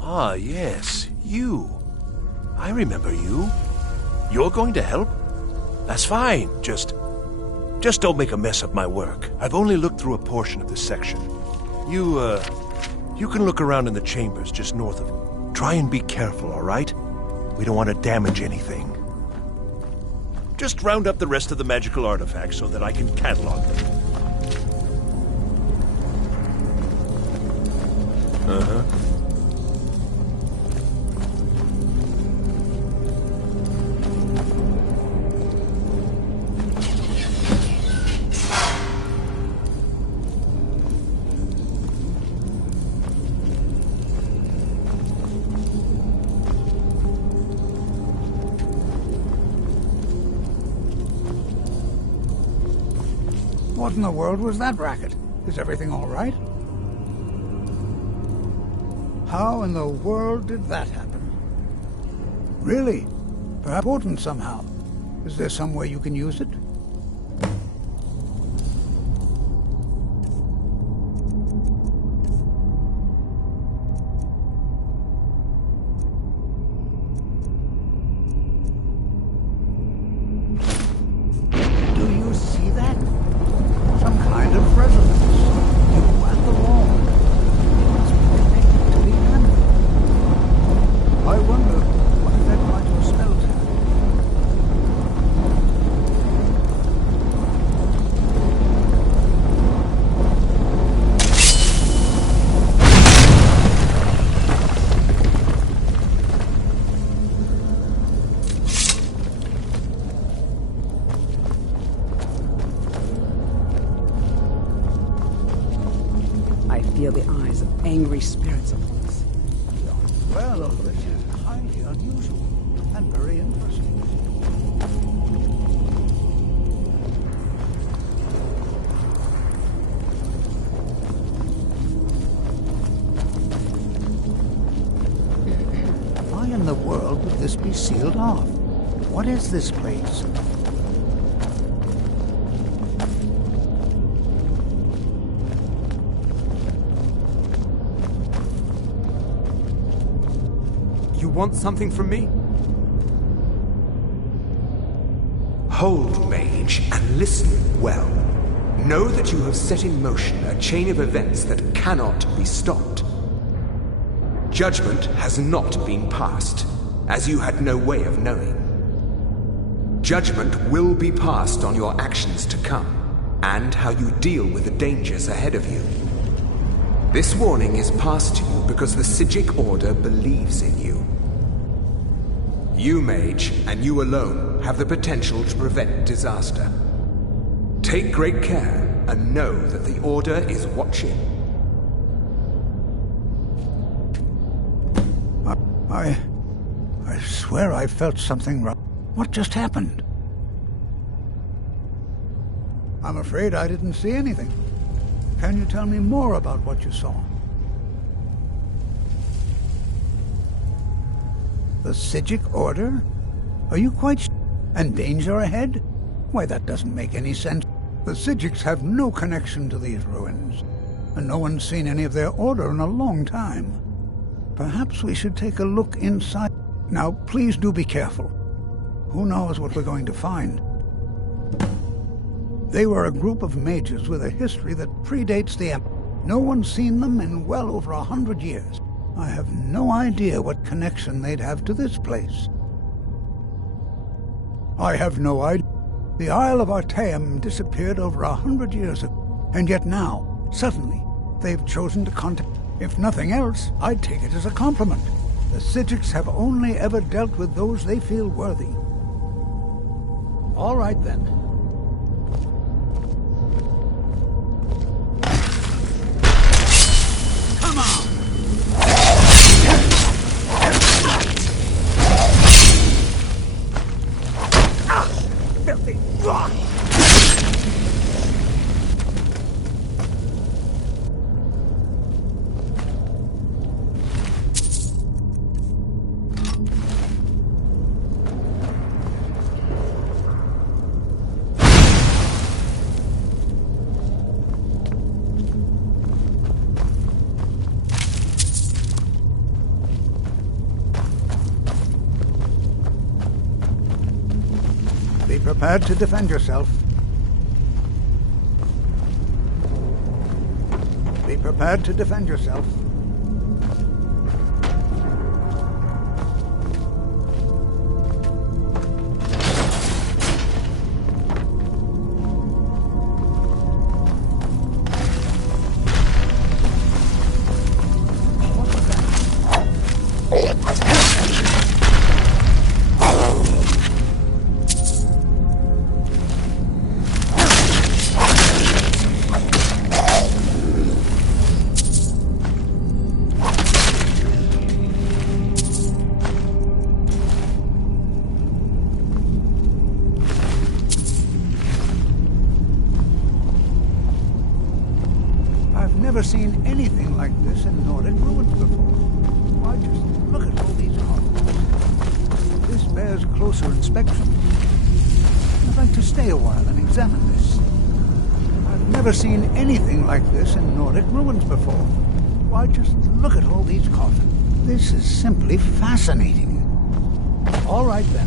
Ah, yes. You. I remember you. You're going to help? That's fine. Just don't make a mess of my work. I've only looked through a portion of this section. You can look around in the chambers just north of... Try and be careful, all right? We don't want to damage anything. Just round up the rest of the magical artifacts so that I can catalog them. Uh-huh. What in the world was that racket? Is everything all right? How in the world did that happen? Really? Perhaps important somehow. Is there some way you can use it? Feel the eyes of angry spirits upon us. Well, this is highly unusual and very interesting. Why in the world would this be sealed off? What is this place? You want something from me? Hold, mage, and listen well. Know that you have set in motion a chain of events that cannot be stopped. Judgment has not been passed, as you had no way of knowing. Judgment will be passed on your actions to come, and how you deal with the dangers ahead of you. This warning is passed to you because the Psijic Order believes in you. You, Mage, and you alone, have the potential to prevent disaster. Take great care, and know that the Order is watching. I swear I felt something wrong. What just happened? I'm afraid I didn't see anything. Can you tell me more about what you saw? The Psijic Order? Are you quite and danger ahead? Why, that doesn't make any sense. The Psijics have no connection to these ruins, and no one's seen any of their order in a long time. Perhaps we should take a look inside. Now, please do be careful. Who knows what we're going to find? They were a group of mages with a history that predates the Empire. No one's seen them in well over 100 years. I have no idea what connection they'd have to this place. I have no idea. The Isle of Artaeum disappeared over 100 years ago, and yet now, suddenly, they've chosen to contact. If nothing else, I'd take it as a compliment. The Psijics have only ever dealt with those they feel worthy. All right, then. Come on! Filthy rock! Be prepared to defend yourself. Be prepared to defend yourself. Never seen anything like this in Nordic ruins before. Why, just look at all these columns. This bears closer inspection. I'd like to stay a while and examine this. I've never seen anything like this in Nordic ruins before. Why, just look at all these coffins. This is simply fascinating. All right, then.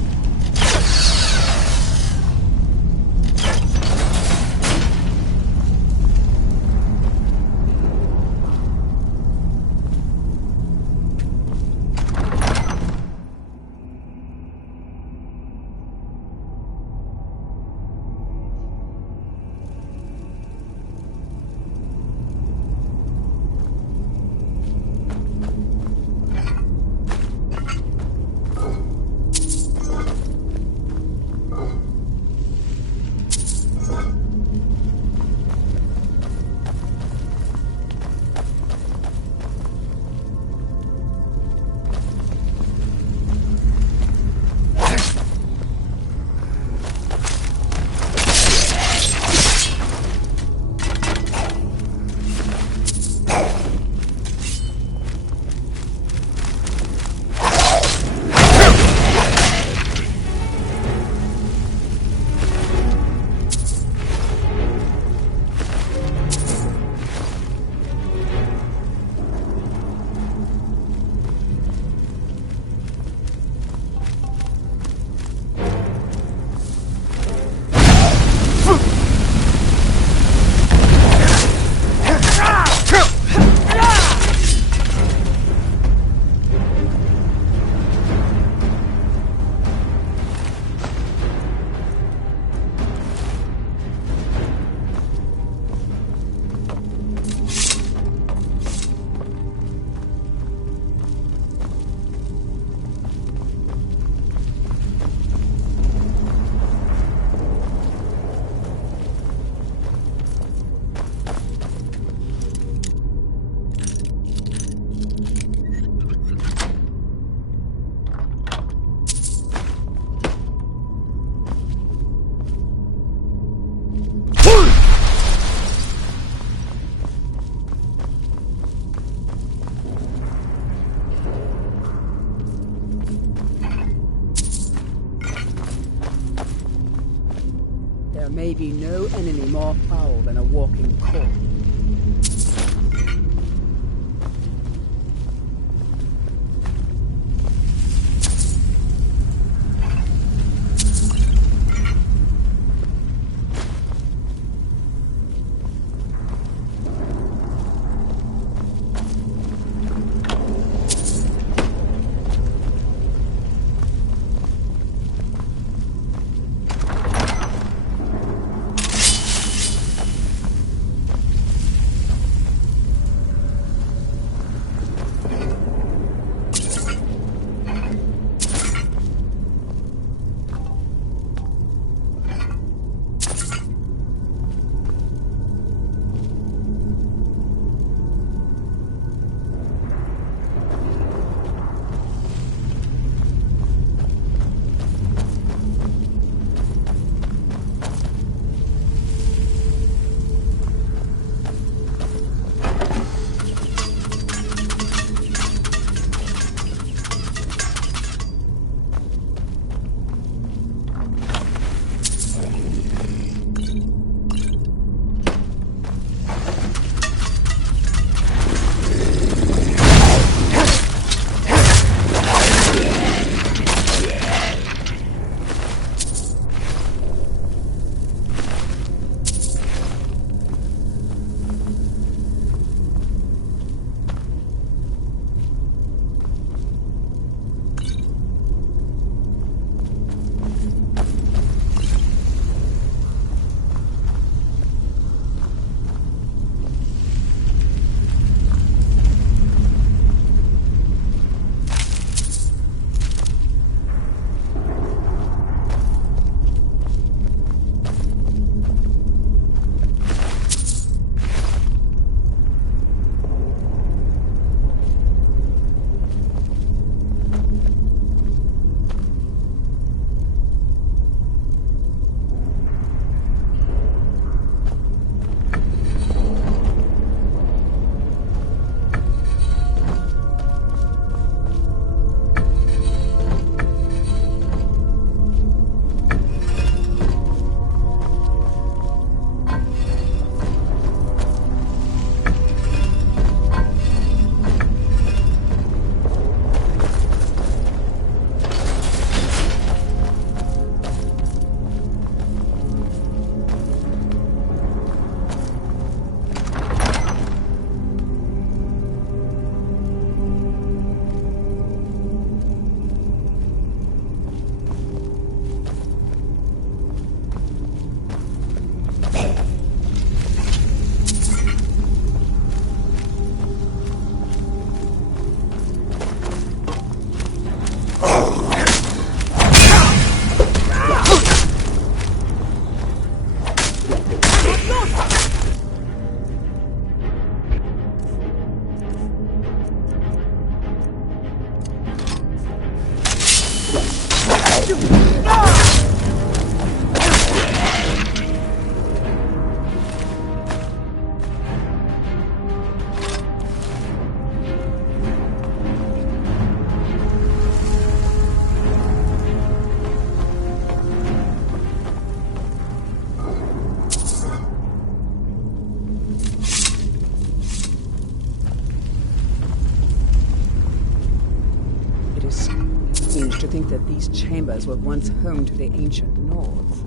There may be no enemy more foul than a walking corpse. To think that these chambers were once home to the ancient Nords.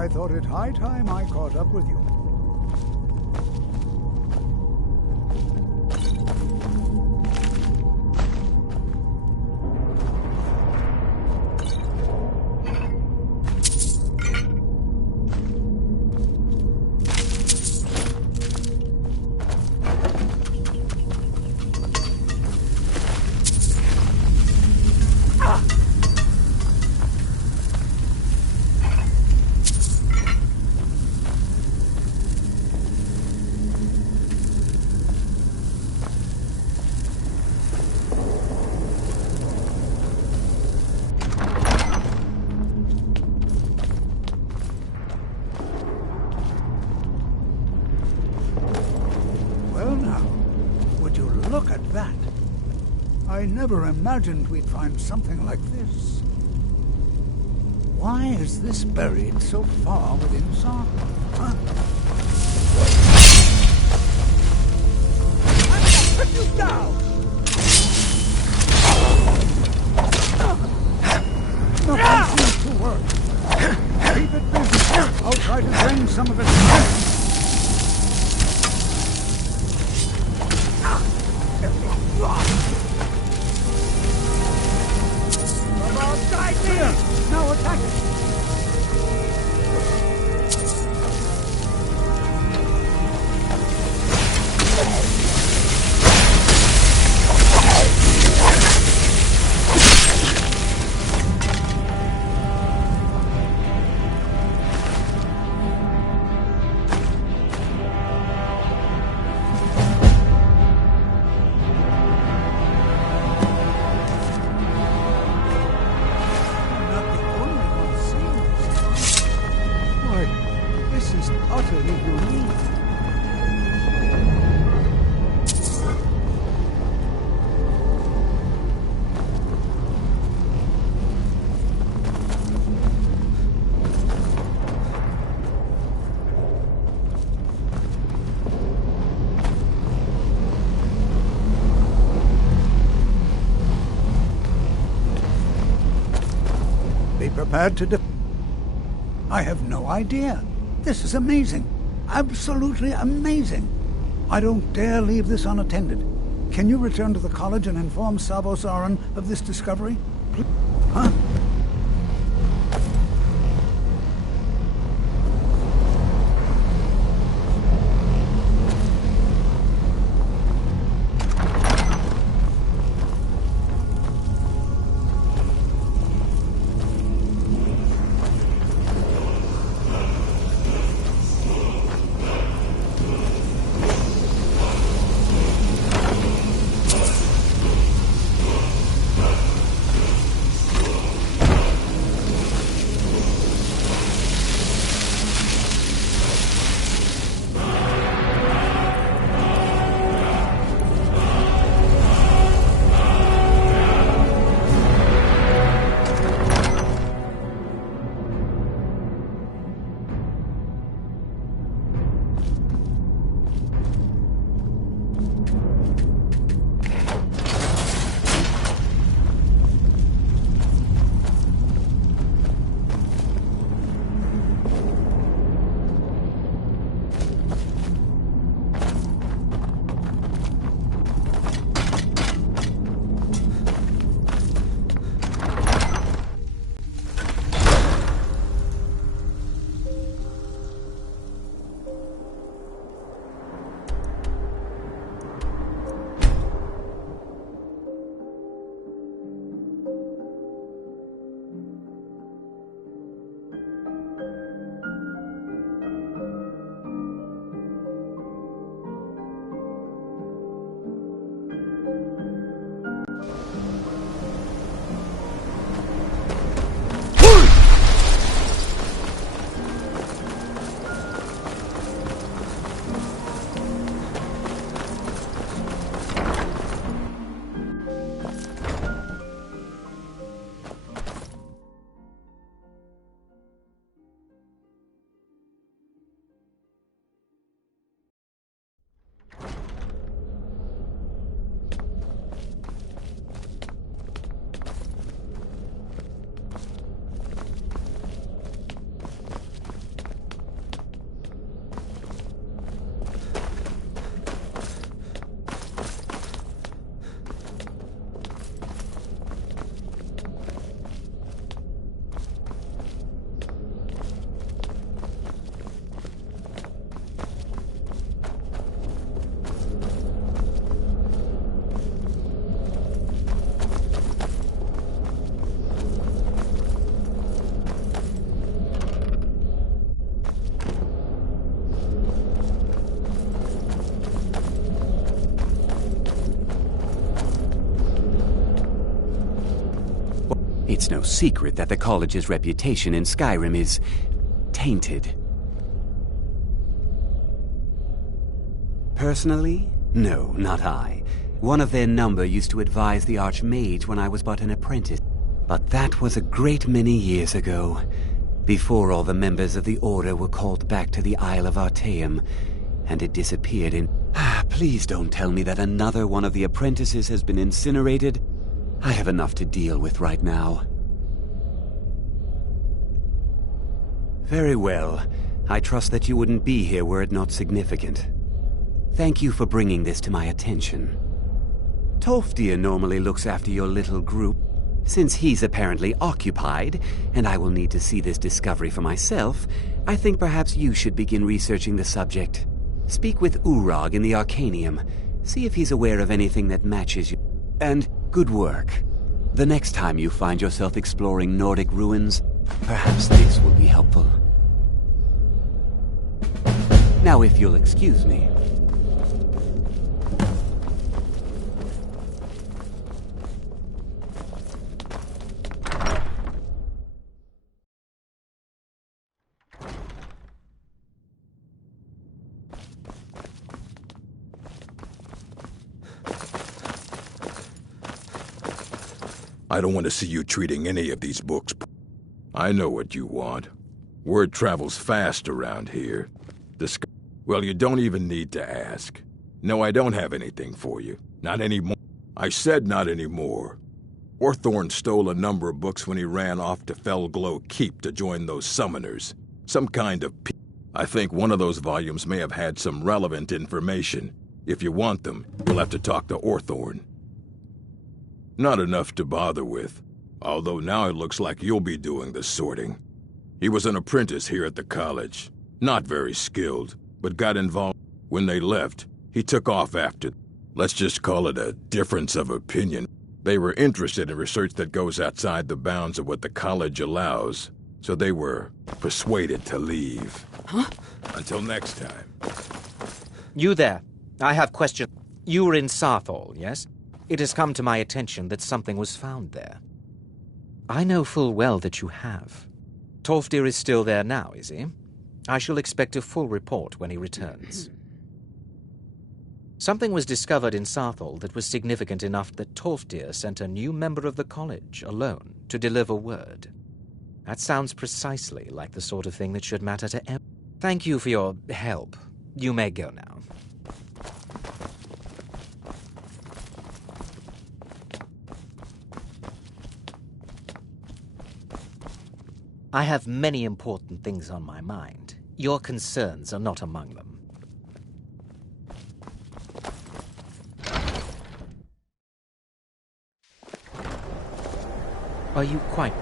I thought it high time I caught up with you. Look at that. I never imagined we'd find something like this. Why is this buried so far within Zark? Huh? I'm gonna put you down! Nothing seems to work. Keep it busy. I'll try to drain some of its strength. Now attack it! Prepared to I have no idea. This is amazing. Absolutely amazing. I don't dare leave this unattended. Can you return to the college and inform Savo Zaran of this discovery? Huh? It's no secret that the college's reputation in Skyrim is tainted. Personally? No, not I. One of their number used to advise the Archmage when I was but an apprentice. But that was a great many years ago, before all the members of the Order were called back to the Isle of Artaeum, and it disappeared in... Please don't tell me that another one of the apprentices has been incinerated. I have enough to deal with right now. Very well. I trust that you wouldn't be here were it not significant. Thank you for bringing this to my attention. Tolfdir normally looks after your little group. Since he's apparently occupied, and I will need to see this discovery for myself, I think perhaps you should begin researching the subject. Speak with Urag in the Arcanium. See if he's aware of anything that matches you. And good work. The next time you find yourself exploring Nordic ruins, perhaps this will be helpful. Now, if you'll excuse me. I don't want to see you treating any of these books. I know what you want. Word travels fast around here. Well, you don't even need to ask. No, I don't have anything for you. Not anymore. I said not anymore. Orthorn stole a number of books when he ran off to Felglow Keep to join those summoners. Some kind of I think one of those volumes may have had some relevant information. If you want them, you'll have to talk to Orthorn. Not enough to bother with, although now it looks like you'll be doing the sorting. He was an apprentice here at the college. Not very skilled, but got involved. When they left, he took off after. Let's just call it a difference of opinion. They were interested in research that goes outside the bounds of what the college allows, so they were persuaded to leave. Huh? Until next time. You there. I have questions. You were in Sarthal, yes? It has come to my attention that something was found there. I know full well that you have. Tolfdir is still there now, is he? I shall expect a full report when he returns. Something was discovered in Sarthal that was significant enough that Tolfdir sent a new member of the college, alone, to deliver word. That sounds precisely like the sort of thing that should matter to everyone. Thank you for your help. You may go now. I have many important things on my mind. Your concerns are not among them. Are you quite...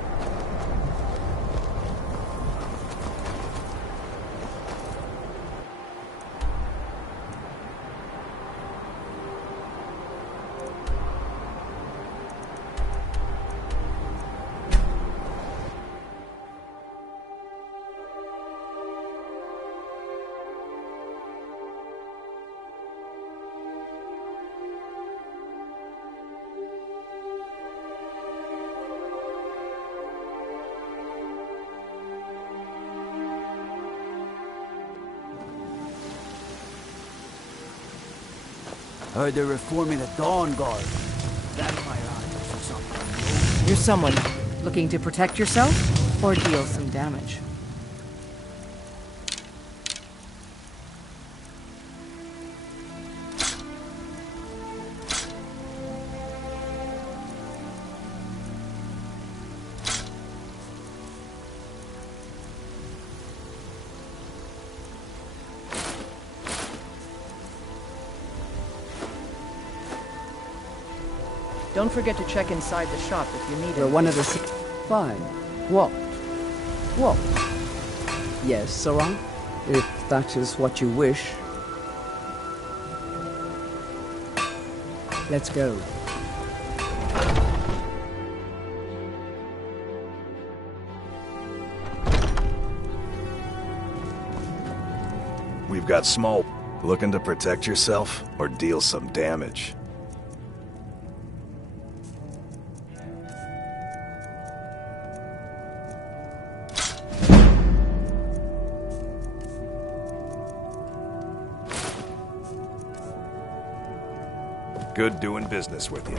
Heard they're reforming the Dawn Guard. Vampire hunters or something. You're someone looking to protect yourself or deal some damage. Don't forget to check inside the shop if you need it. You're one of the Fine. What? What? Yes, Sarang? If that is what you wish. Let's go. We've got small. Looking to protect yourself or deal some damage? Good doing business with you.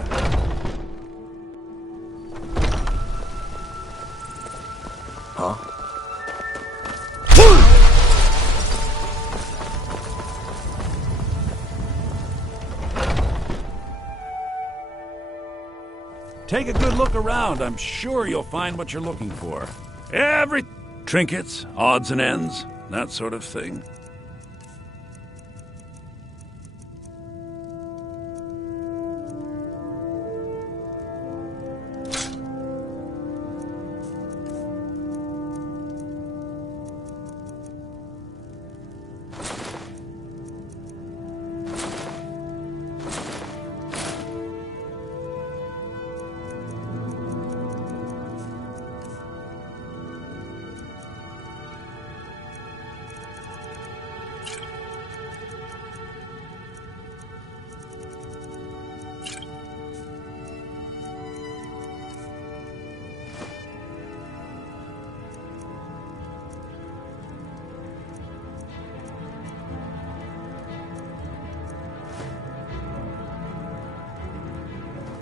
Huh? Take a good look around. I'm sure you'll find what you're looking for. Every trinkets, odds and ends, that sort of thing.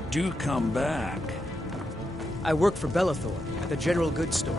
Do come back. I work for Bellathor at the General Goods Store.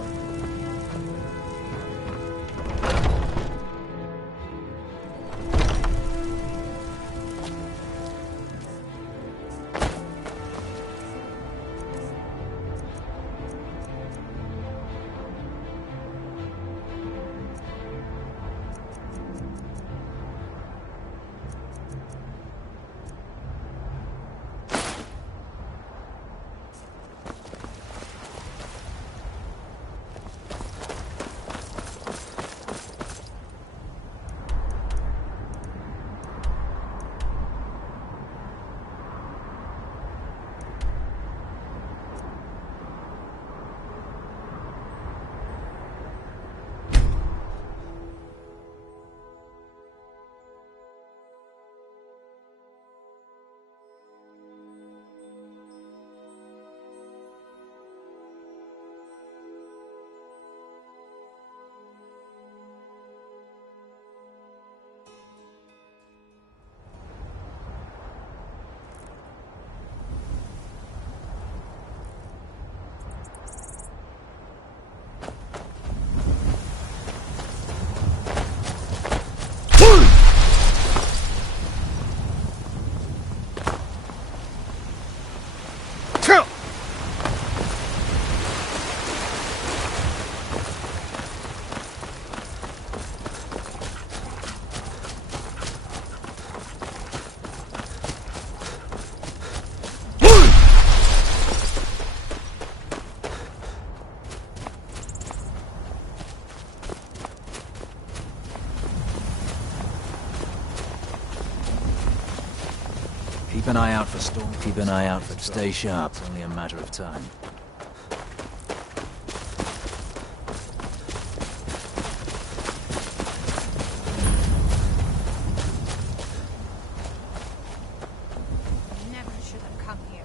Keep an eye out for storm. Keep an eye out for. Stay sharp. It's only a matter of time. Never should have come here.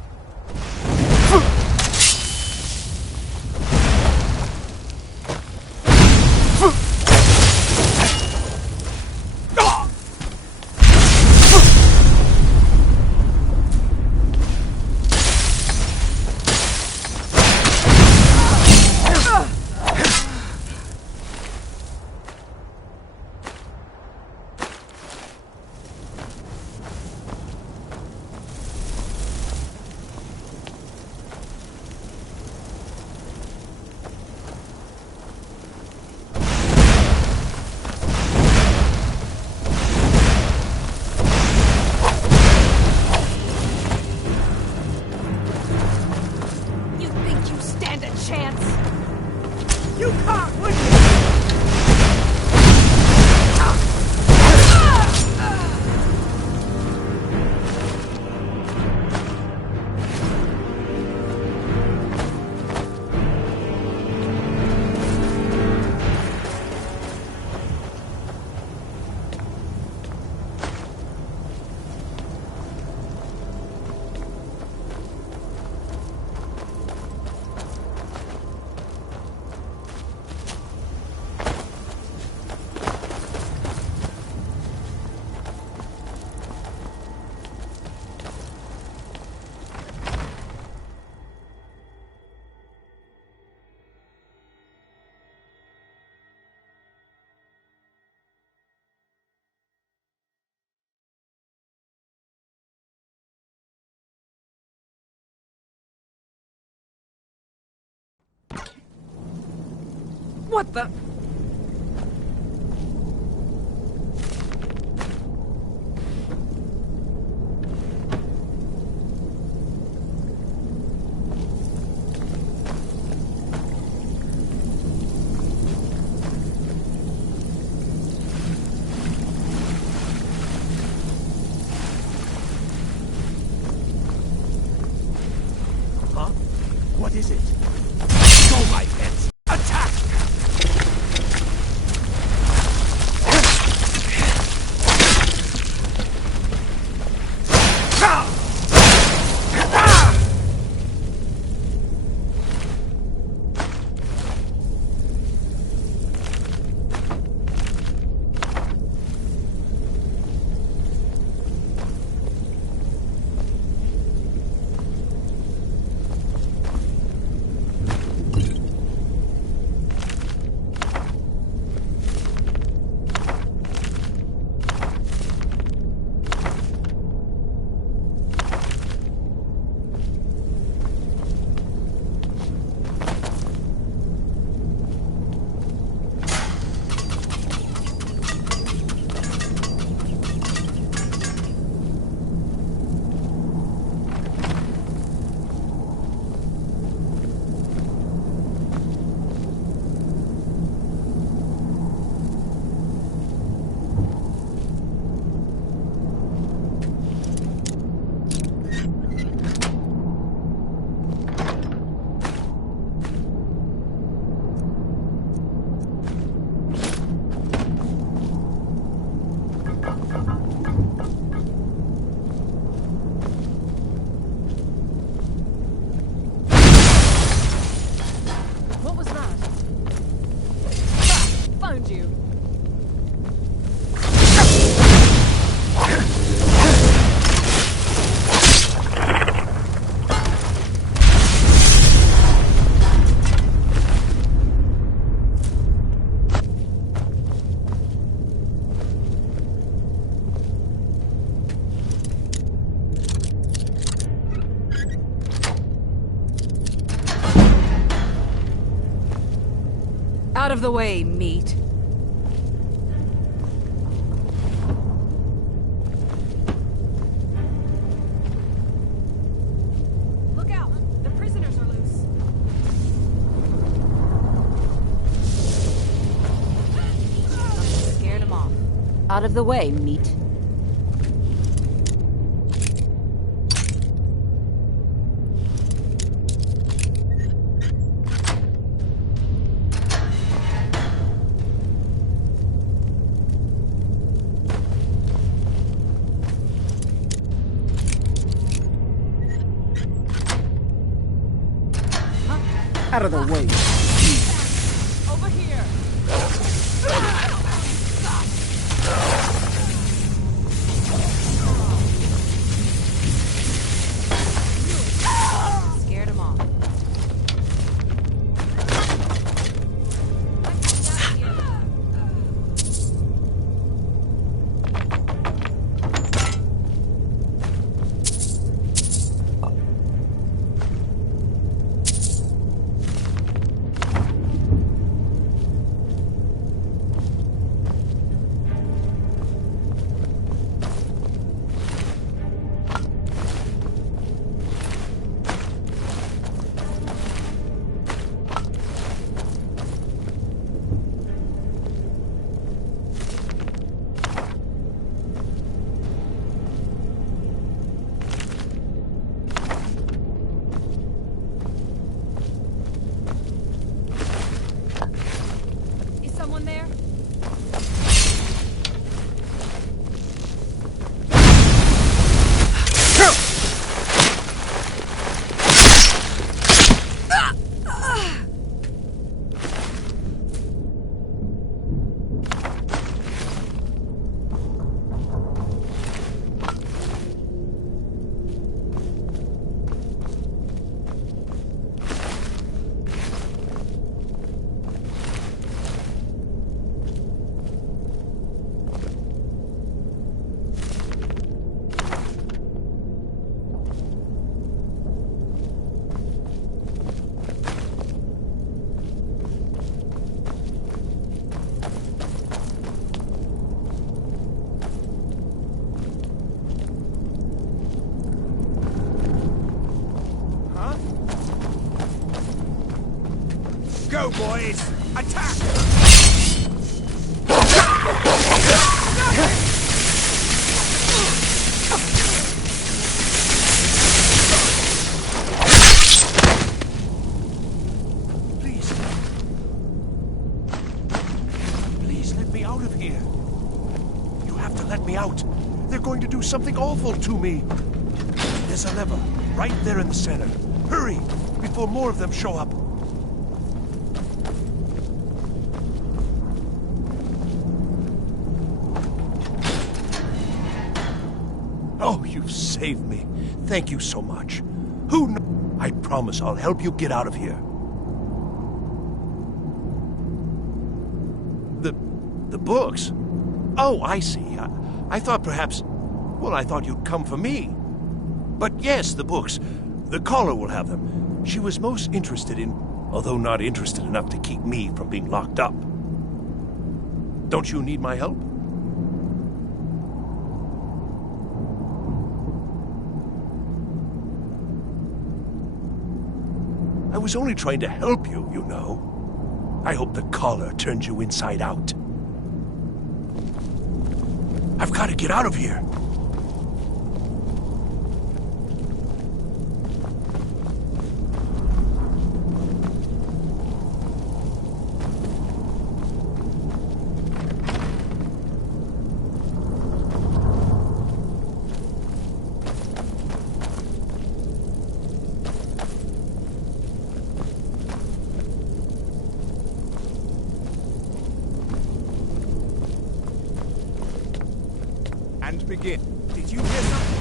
What the? Huh? What is it? Go, my pets! Attack! What was that? Found you. Out of the way, meat. Look out! The prisoners are loose. Scared him off. Out of the way, meat. Out of the way. Over here. Scared him off. Is someone there? boys! Attack! Please let me out of here. You have to let me out. They're going to do something awful to me. There's a lever right there in the center. Hurry, before more of them show up. Oh, you've saved me. Thank you so much. I promise I'll help you get out of here. The books? Oh, I see. I thought perhaps... Well, I thought you'd come for me. But yes, the books. The caller will have them. She was most interested in... although not interested enough to keep me from being locked up. Don't you need my help? I was only trying to help you, you know. I hope the collar turns you inside out. I've got to get out of here. And begin. Did you hear something?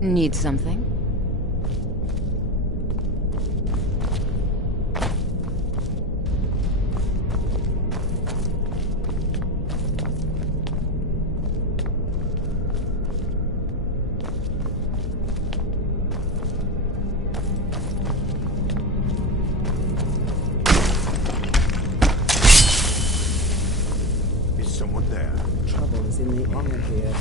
Need something? Is someone there? Trouble is in the honor here.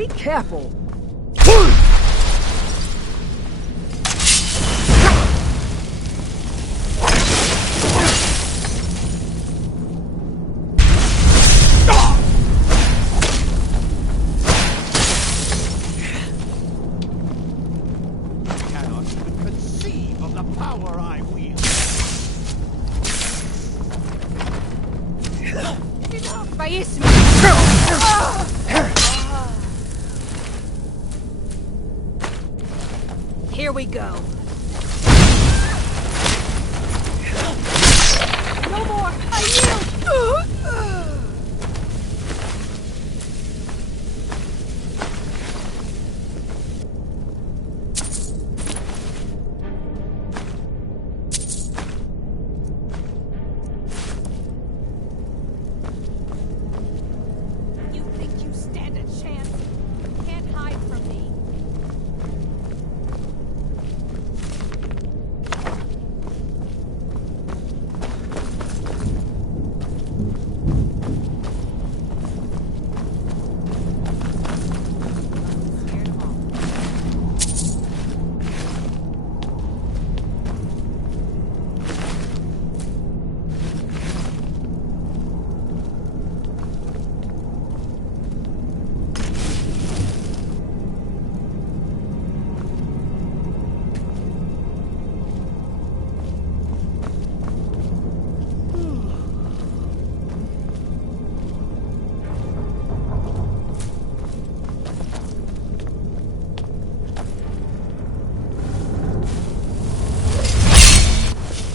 Be careful. Here we go. No more! I yield! You think you stand a chance? You can't hide from me.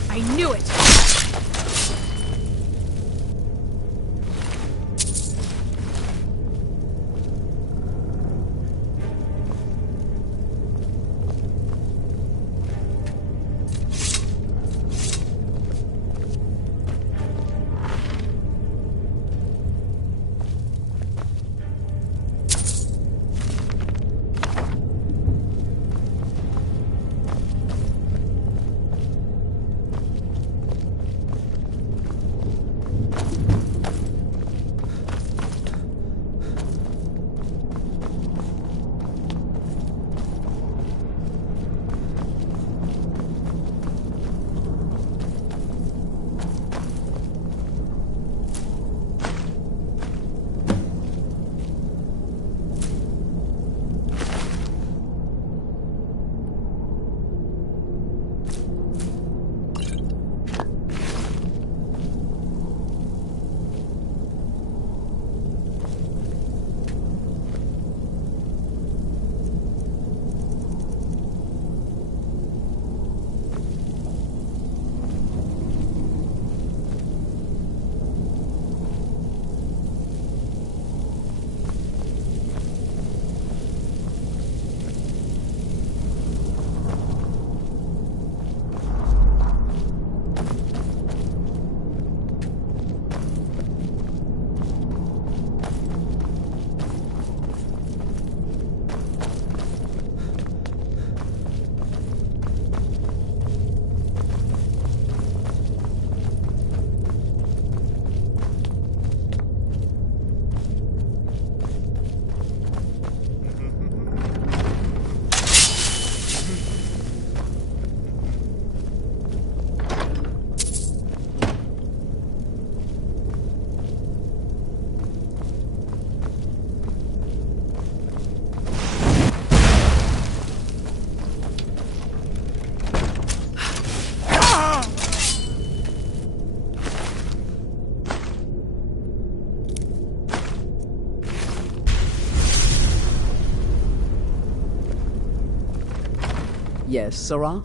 I knew it! Yes, Sarah?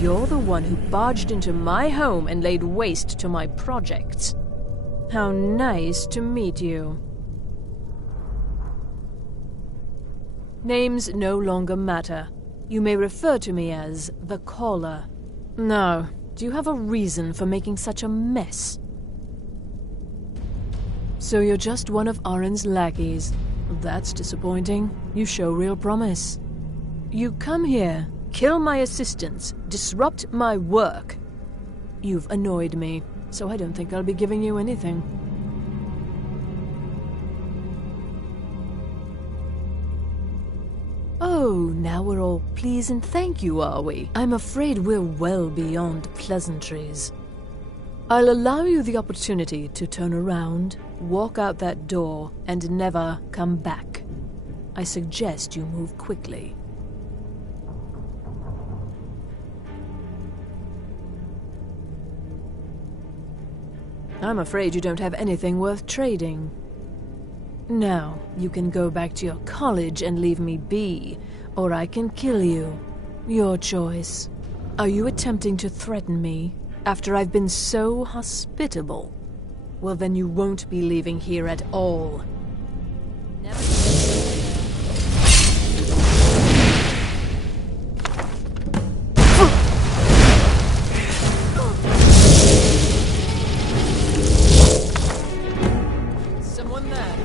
you're the one who barged into my home and laid waste to my projects. How nice to meet you. Names no longer matter. You may refer to me as the Caller. Now, do you have a reason for making such a mess? So you're just one of Arin's lackeys. That's disappointing. You show real promise. You come here, kill my assistants, disrupt my work. You've annoyed me, so I don't think I'll be giving you anything. Oh, now we're all please and thank you, are we? I'm afraid we're well beyond pleasantries. I'll allow you the opportunity to turn around, walk out that door, and never come back. I suggest you move quickly. I'm afraid you don't have anything worth trading. Now, you can go back to your college and leave me be, or I can kill you. Your choice. Are you attempting to threaten me after I've been so hospitable? Well, then you won't be leaving here at all. Someone there.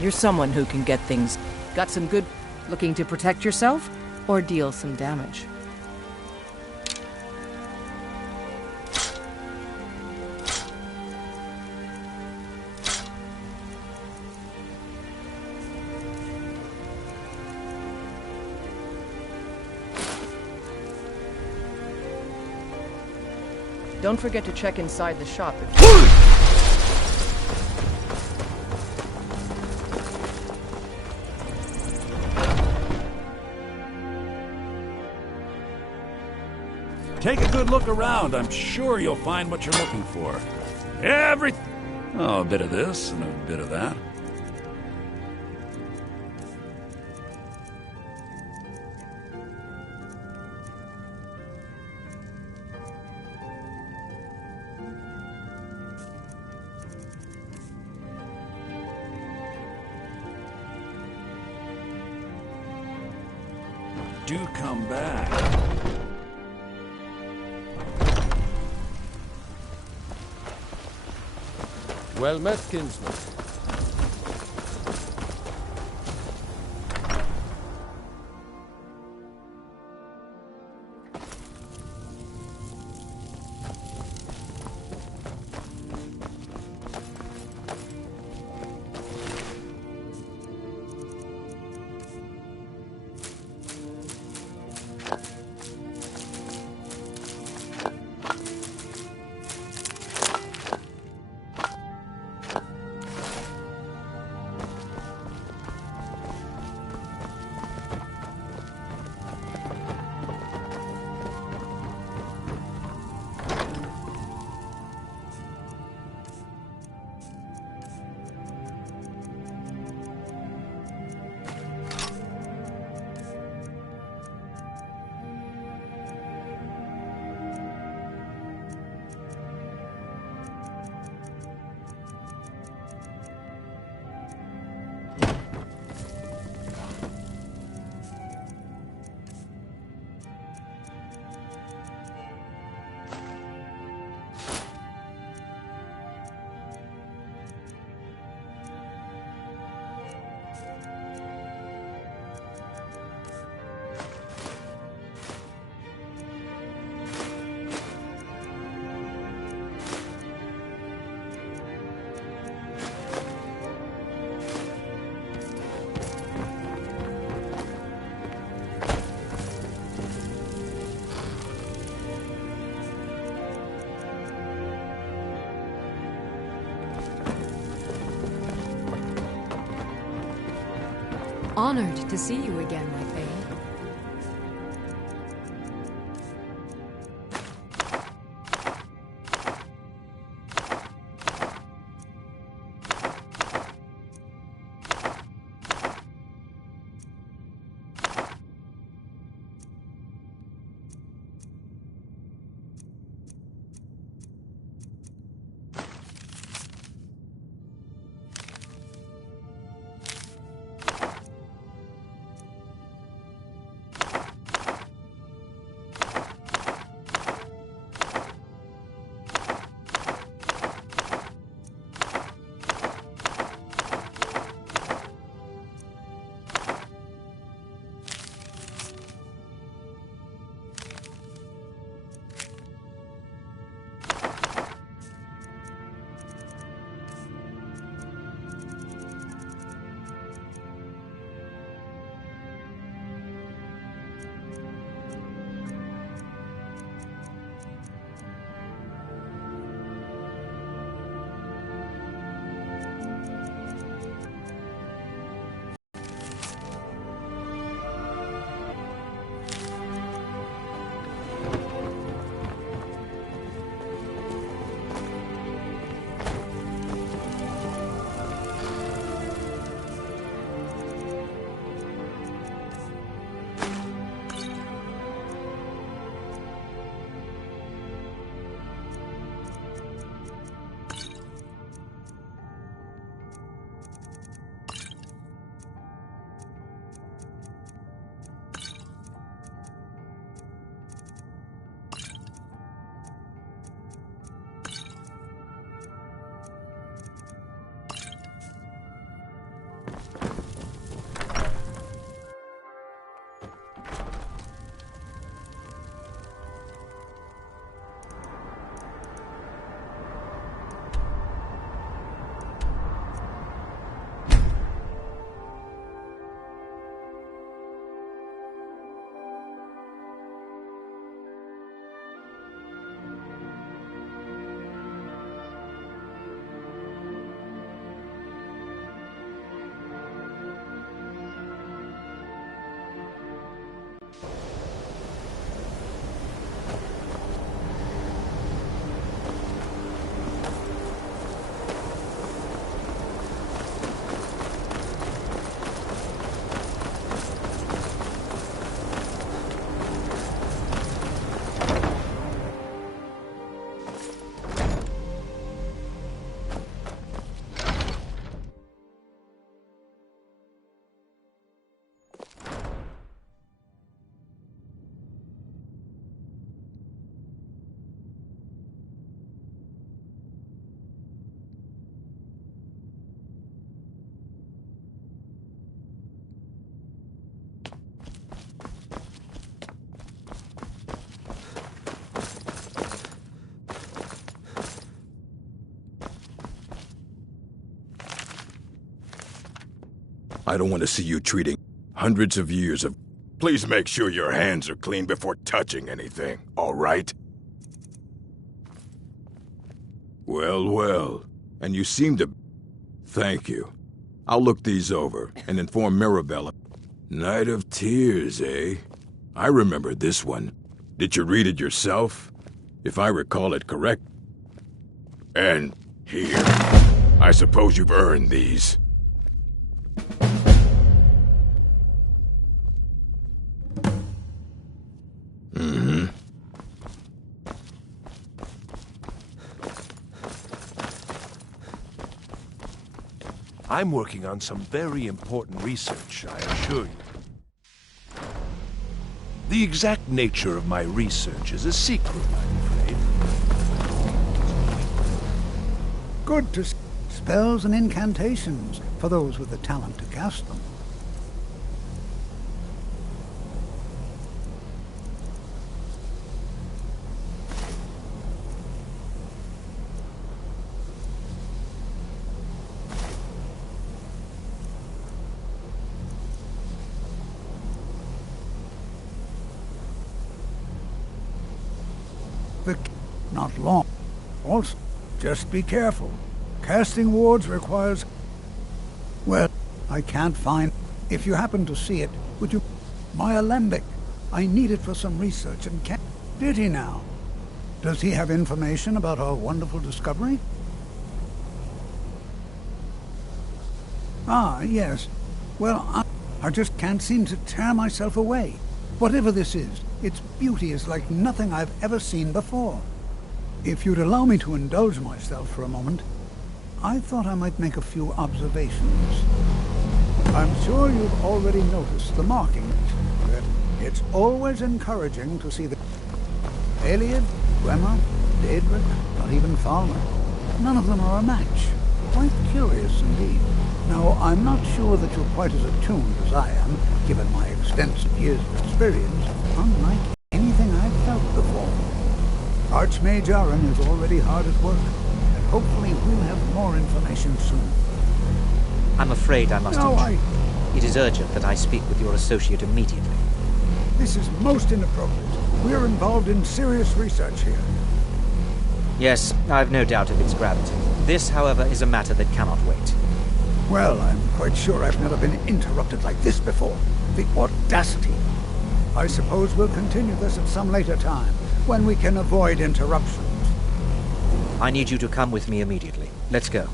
You're someone who can get things. Got some good looking to protect yourself or deal some damage. Don't forget to check inside the shop if Take a good look around. I'm sure you'll find what you're looking for. Oh, a bit of this and a bit of that. Do come back. Well met, kinsman. Honored to see you again, my Thane. I don't want to see you treating hundreds of years of... Please make sure your hands are clean before touching anything, all right? Well, well. And you seem to... Thank you. I'll look these over and inform Mirabella. Night of Tears, eh? I remember this one. Did you read it yourself? If I recall it correct. And here. I suppose you've earned these. I'm working on some very important research, I assure you. The exact nature of my research is a secret, I'm afraid. Good to see. Spells and incantations for those with the talent to cast them. Not long. Also, just be careful. Casting wards requires... Well, I can't find... If you happen to see it, would you... My alembic. I need it for some research and can't... Did he now? Does he have information about our wonderful discovery? Ah, yes. Well, I just can't seem to tear myself away. Whatever this is, its beauty is like nothing I've ever seen before. If you'd allow me to indulge myself for a moment, I thought I might make a few observations. I'm sure you've already noticed the markings, but it's always encouraging to see the... Eliad, Gwema, Daedric, not even Falmer. None of them are a match. Quite curious indeed. Now, I'm not sure that you're quite as attuned as I am, given my extensive years of experience, unlike anything I've felt before. Archmage Aaron is already hard at work, and hopefully we'll have more information soon. I'm afraid I must... No, It is urgent that I speak with your associate immediately. This is most inappropriate. We're involved in serious research here. Yes, I've no doubt of its gravity. This, however, is a matter that cannot wait. Well, I'm quite sure I've never been interrupted like this before. The audacity. I suppose we'll continue this at some later time, when we can avoid interruptions. I need you to come with me immediately. Let's go.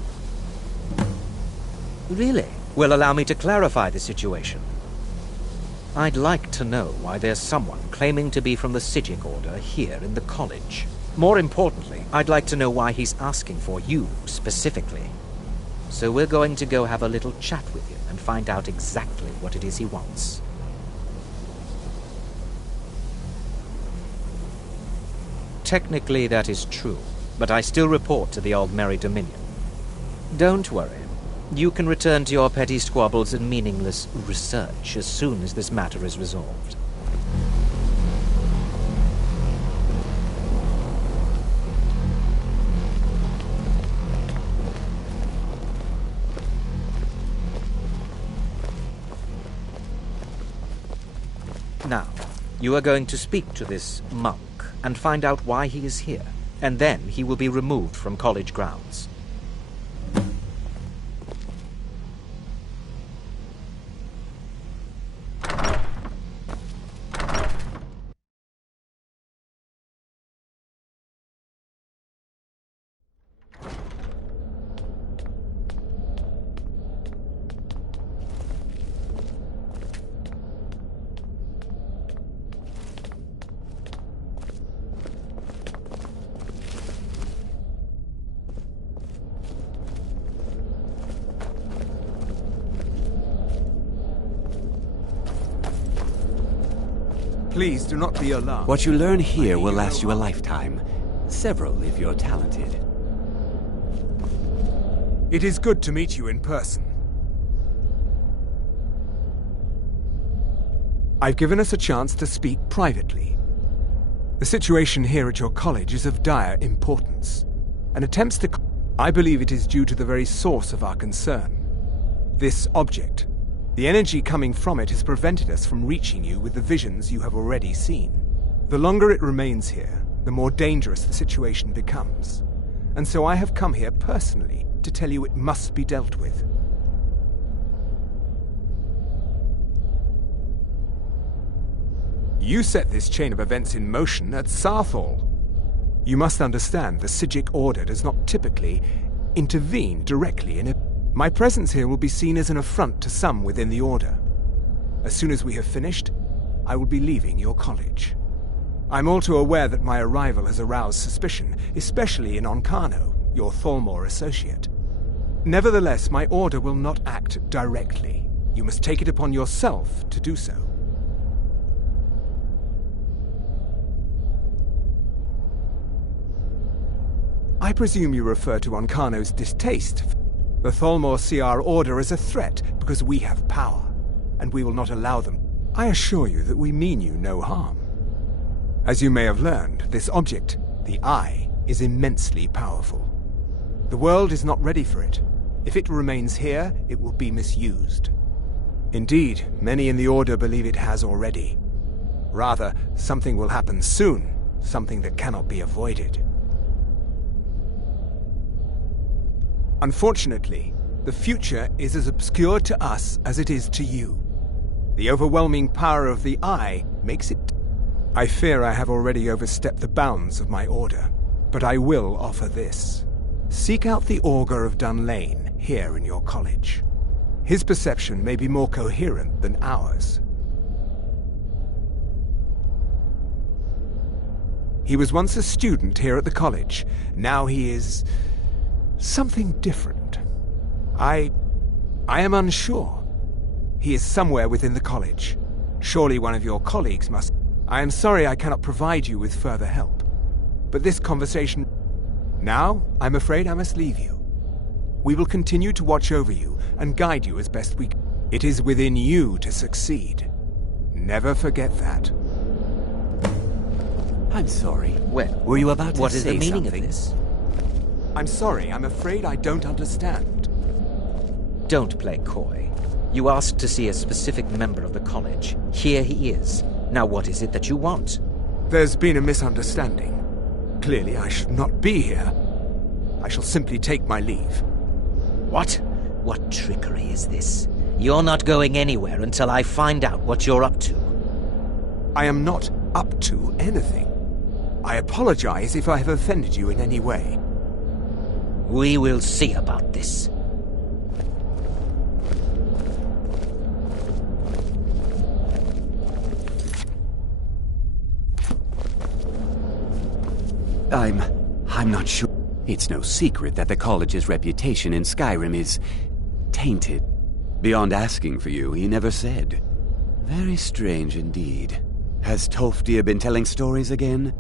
Really? Well, allow me to clarify the situation. I'd like to know why there's someone claiming to be from the Psijic Order here in the college. More importantly, I'd like to know why he's asking for you specifically. So we're going to go have a little chat with him and find out exactly what it is he wants. Technically, that is true, but I still report to the Aldmeri Dominion. Don't worry. You can return to your petty squabbles and meaningless research as soon as this matter is resolved. Now, you are going to speak to this monk and find out why he is here, and then he will be removed from college grounds. Please do not be alarmed. What you learn here will last you a lifetime. Several if you're talented. It is good to meet you in person. I've given us a chance to speak privately. The situation here at your college is of dire importance, and attempts to... I believe it is due to the very source of our concern. This object. The energy coming from it has prevented us from reaching you with the visions you have already seen. The longer it remains here, the more dangerous the situation becomes. And so I have come here personally to tell you it must be dealt with. You set this chain of events in motion at Sarthal. You must understand the Psijic Order does not typically intervene directly in a... My presence here will be seen as an affront to some within the Order. As soon as we have finished, I will be leaving your college. I'm all too aware that my arrival has aroused suspicion, especially in Onkano, your Thalmor associate. Nevertheless, my Order will not act directly. You must take it upon yourself to do so. I presume you refer to Onkano's distaste. The Thalmor see our Order as a threat because we have power, and we will not allow them. I assure you that we mean you no harm. As you may have learned, this object, the Eye, is immensely powerful. The world is not ready for it. If it remains here, it will be misused. Indeed, many in the Order believe it has already. Rather, something will happen soon, something that cannot be avoided. Unfortunately, the future is as obscure to us as it is to you. The overwhelming power of the Eye makes it... I fear I have already overstepped the bounds of my order, but I will offer this. Seek out the Augur of Dunlane here in your college. His perception may be more coherent than ours. He was once a student here at the college. Now he is... something different. I am unsure. He is somewhere within the college. Surely one of your colleagues must... I am sorry I cannot provide you with further help. But this conversation... Now, I'm afraid I must leave you. We will continue to watch over you and guide you as best we can. It is within you to succeed. Never forget that. I'm sorry. Well, were you about to what say is the meaning something? of this? I'm sorry, I'm afraid I don't understand. Don't play coy. You asked to see a specific member of the college. Here he is. Now what is it that you want? There's been a misunderstanding. Clearly I should not be here. I shall simply take my leave. What? What trickery is this? You're not going anywhere until I find out what you're up to. I am not up to anything. I apologize if I have offended you in any way. We will see about this. I'm not sure. It's no secret that the college's reputation in Skyrim is tainted. Beyond asking for you, he never said. Very strange indeed. Has Tolfdir been telling stories again?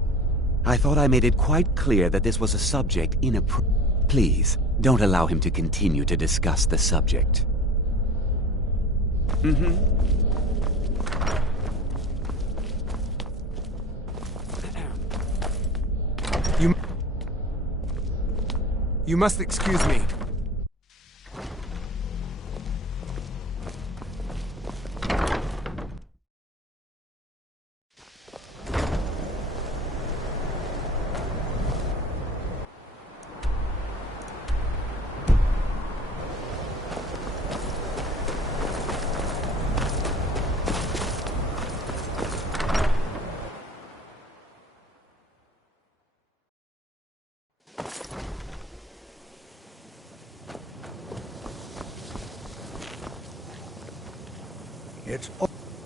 I thought I made it quite clear that this was a subject inappropriate. Please, don't allow him to continue to discuss the subject. You must excuse me.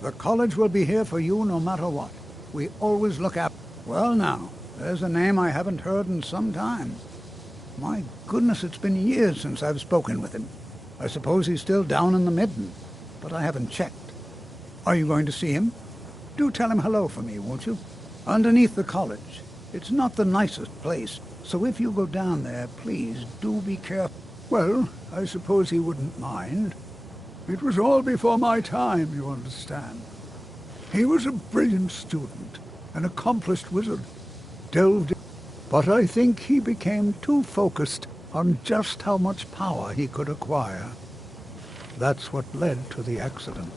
The college will be here for you no matter what. We always look after... Well now, there's a name I haven't heard in some time. My goodness, it's been years since I've spoken with him. I suppose he's still down in the Midden, but I haven't checked. Are you going to see him? Do tell him hello for me, won't you? Underneath the college. It's not the nicest place, so if you go down there, please do be careful. Well, I suppose he wouldn't mind. It was all before my time, you understand. He was a brilliant student, an accomplished wizard, delved in, but I think he became too focused on just how much power he could acquire. That's what led to the accident.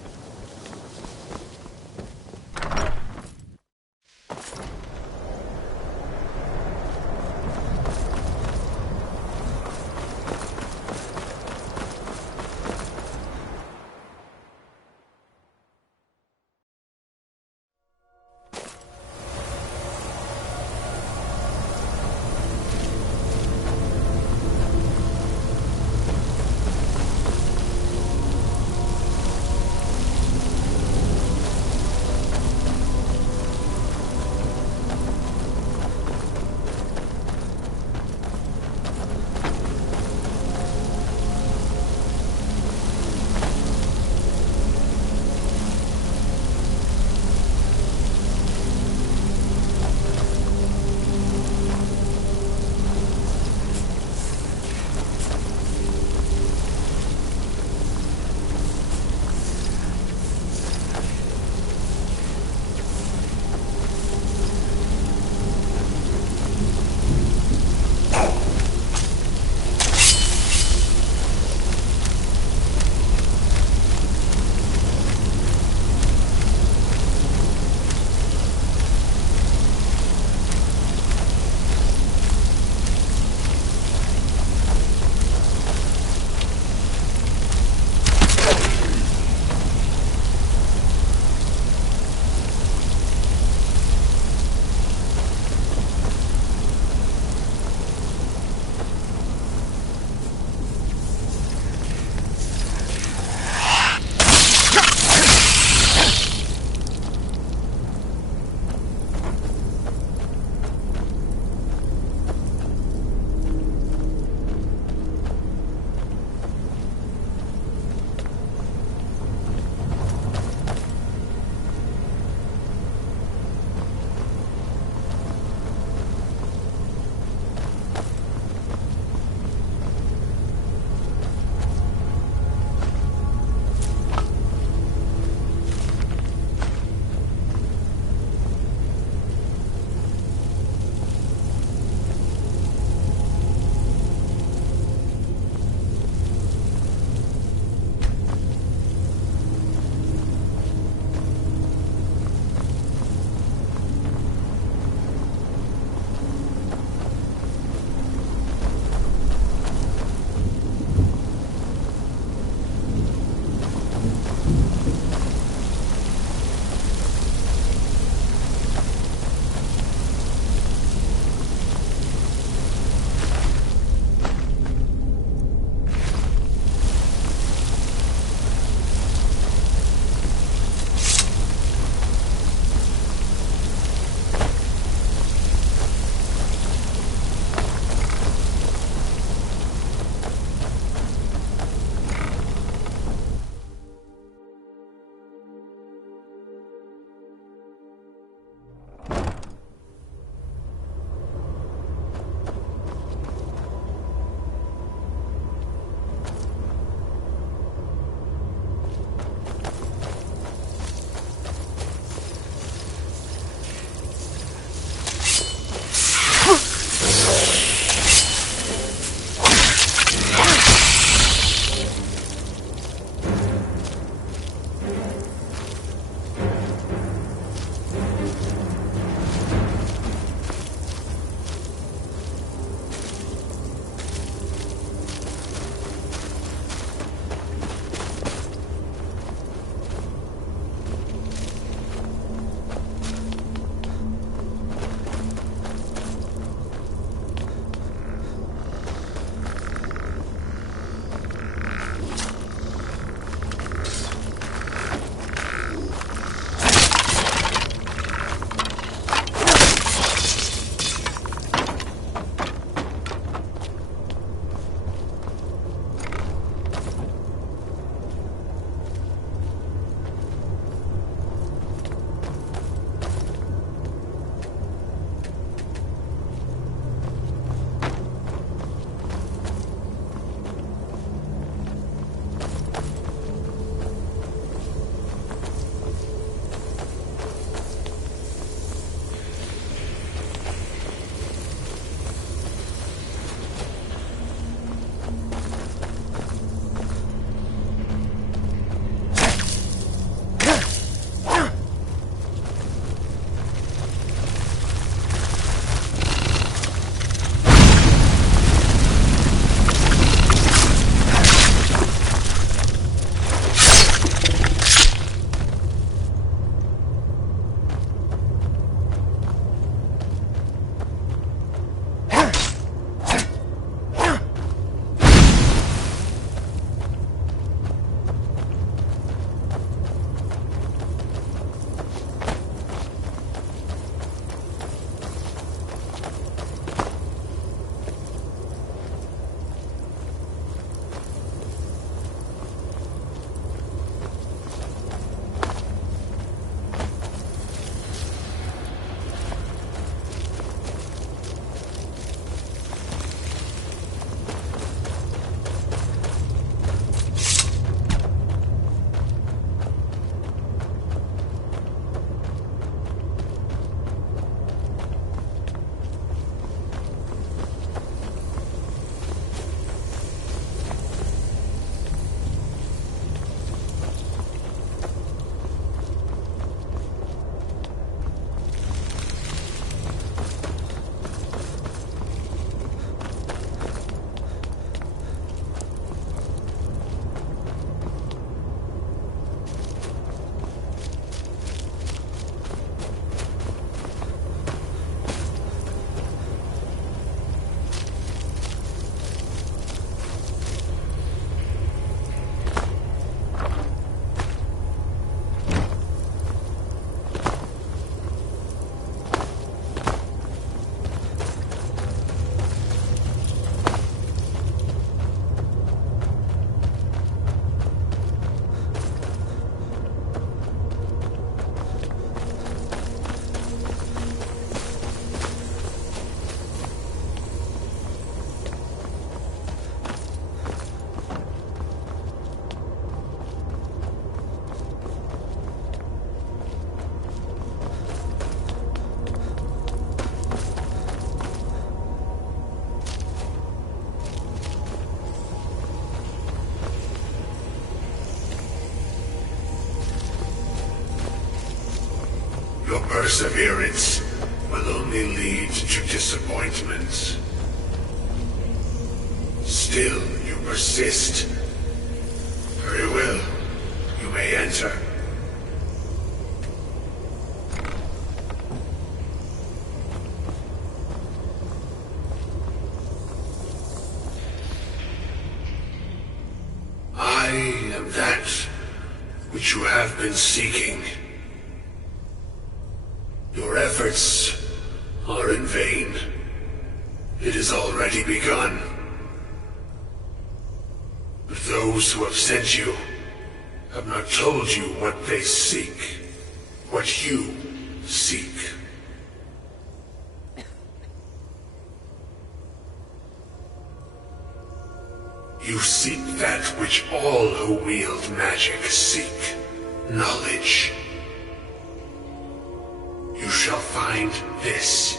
perseverance will only lead to disappointment. Still, you persist. Very well. You may enter. I am that which you have been seeking. Your efforts are in vain. It has already begun. But those who have sent you have not told you what they seek, what you seek. You seek that which all who wield magic seek, knowledge. You shall find this.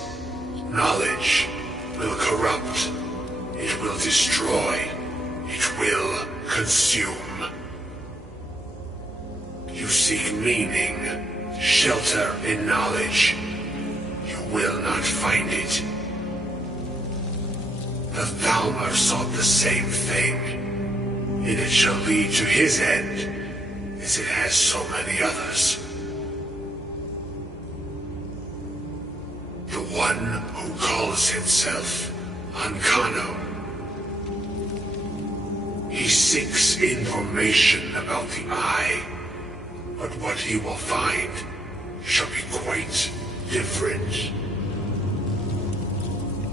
Knowledge will corrupt. It will destroy. It will consume. You seek meaning, shelter in knowledge. You will not find it. The Thalmor sought the same thing, and it shall lead to his end, as it has so many others. The one who calls himself Ancano. He seeks information about the Eye, but what he will find shall be quite different.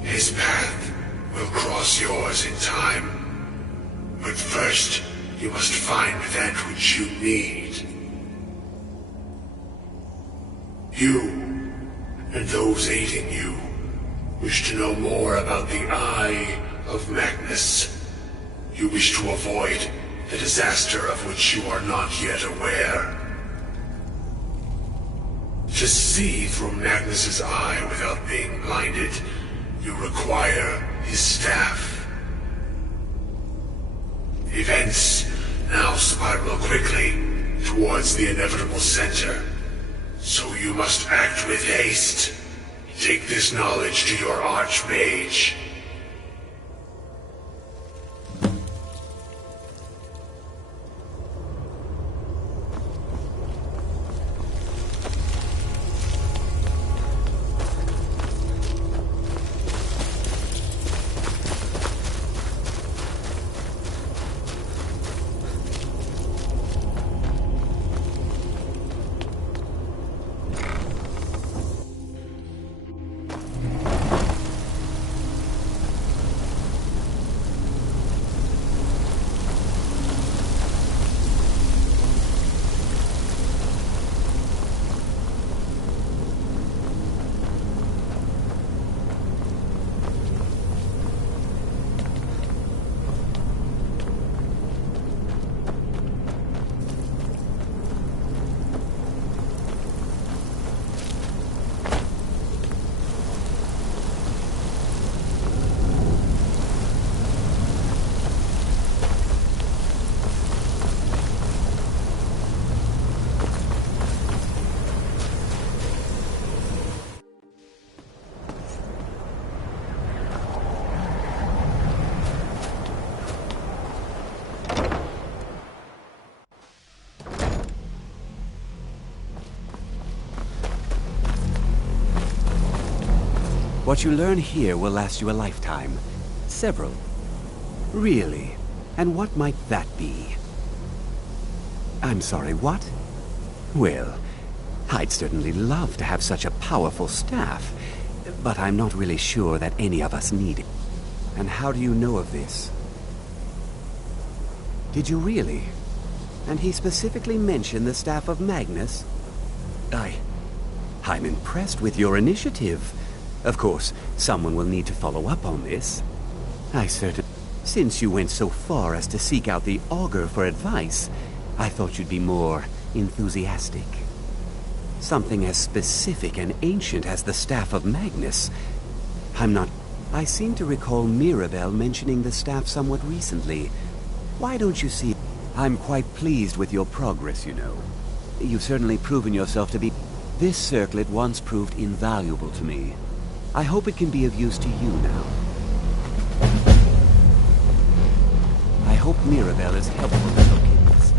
His path will cross yours in time, but first you must find that which you need. You, and those aiding you, wish to know more about the Eye of Magnus. You wish to avoid the disaster of which you are not yet aware. To see through Magnus's eye without being blinded, you require his staff. Events now spiral quickly towards the inevitable center, so you must act with haste. Take this knowledge to your Archmage. What you learn here will last you a lifetime. Several. Really? And what might that be? I'm sorry, what? Well, I'd certainly love to have such a powerful staff, but I'm not really sure that any of us need it. And how do you know of this? Did you really? And he specifically mentioned the staff of Magnus? I'm impressed with your initiative. Of course, someone will need to follow up on this. Since you went so far as to seek out the Augur for advice, I thought you'd be more enthusiastic. Something as specific and ancient as the Staff of Magnus. I seem to recall Mirabelle mentioning the staff somewhat recently. Why don't you see? I'm quite pleased with your progress, you know. You've certainly proven yourself to be... This circlet once proved invaluable to me. I hope it can be of use to you now. I hope Mirabelle is helpful to your kids.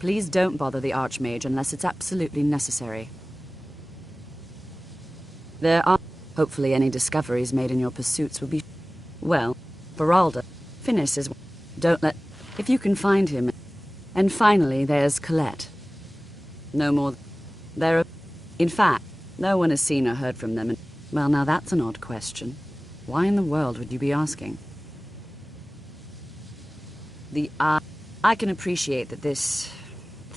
Please don't bother the Archmage unless it's absolutely necessary. There are... Hopefully any discoveries made in your pursuits will be... Well, Beralda, Finis is... Don't let... If you can find him... And finally, there's Colette. No more... There are... In fact, no one has seen or heard from them, and... Well, now that's an odd question. Why in the world would you be asking? I can appreciate that this...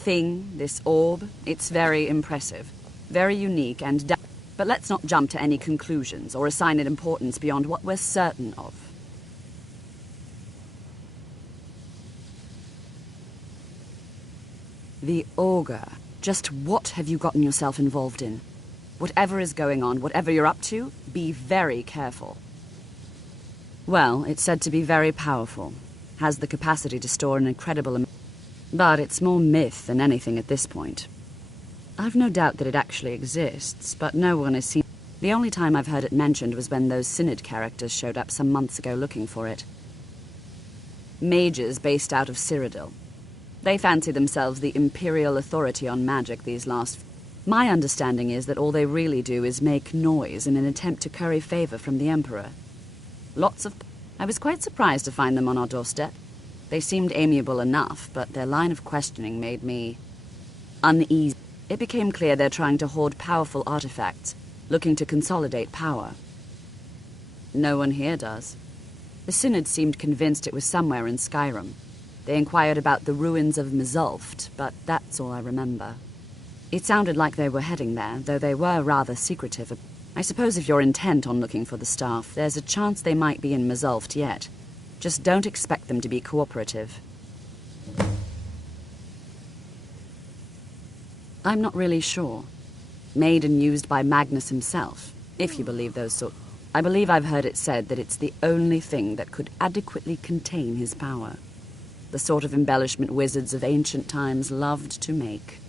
thing, this orb, it's very impressive, very unique, and but let's not jump to any conclusions or assign it importance beyond what we're certain of. The Augur. Just what have you gotten yourself involved in? Whatever is going on, whatever you're up to, be very careful. Well, it's said to be very powerful, has the capacity to store an incredible amount. But it's more myth than anything at this point. I've no doubt that it actually exists, but no one has seen... The only time I've heard it mentioned was when those Synod characters showed up some months ago looking for it. Mages based out of Cyrodiil. They fancy themselves the imperial authority on magic these last... My understanding is that all they really do is make noise in an attempt to curry favor from the Emperor. Lots of... I was quite surprised to find them on our doorstep. They seemed amiable enough, but their line of questioning made me uneasy. It became clear they're trying to hoard powerful artifacts, looking to consolidate power. No one here does. The Synod seemed convinced it was somewhere in Skyrim. They inquired about the ruins of Mizulft, but that's all I remember. It sounded like they were heading there, though they were rather secretive. I suppose if you're intent on looking for the staff, there's a chance they might be in Mizulft yet. Just don't expect them to be cooperative. I'm not really sure. Made and used by Magnus himself, if you believe those sorts. I believe I've heard it said that it's the only thing that could adequately contain his power. The sort of embellishment wizards of ancient times loved to make.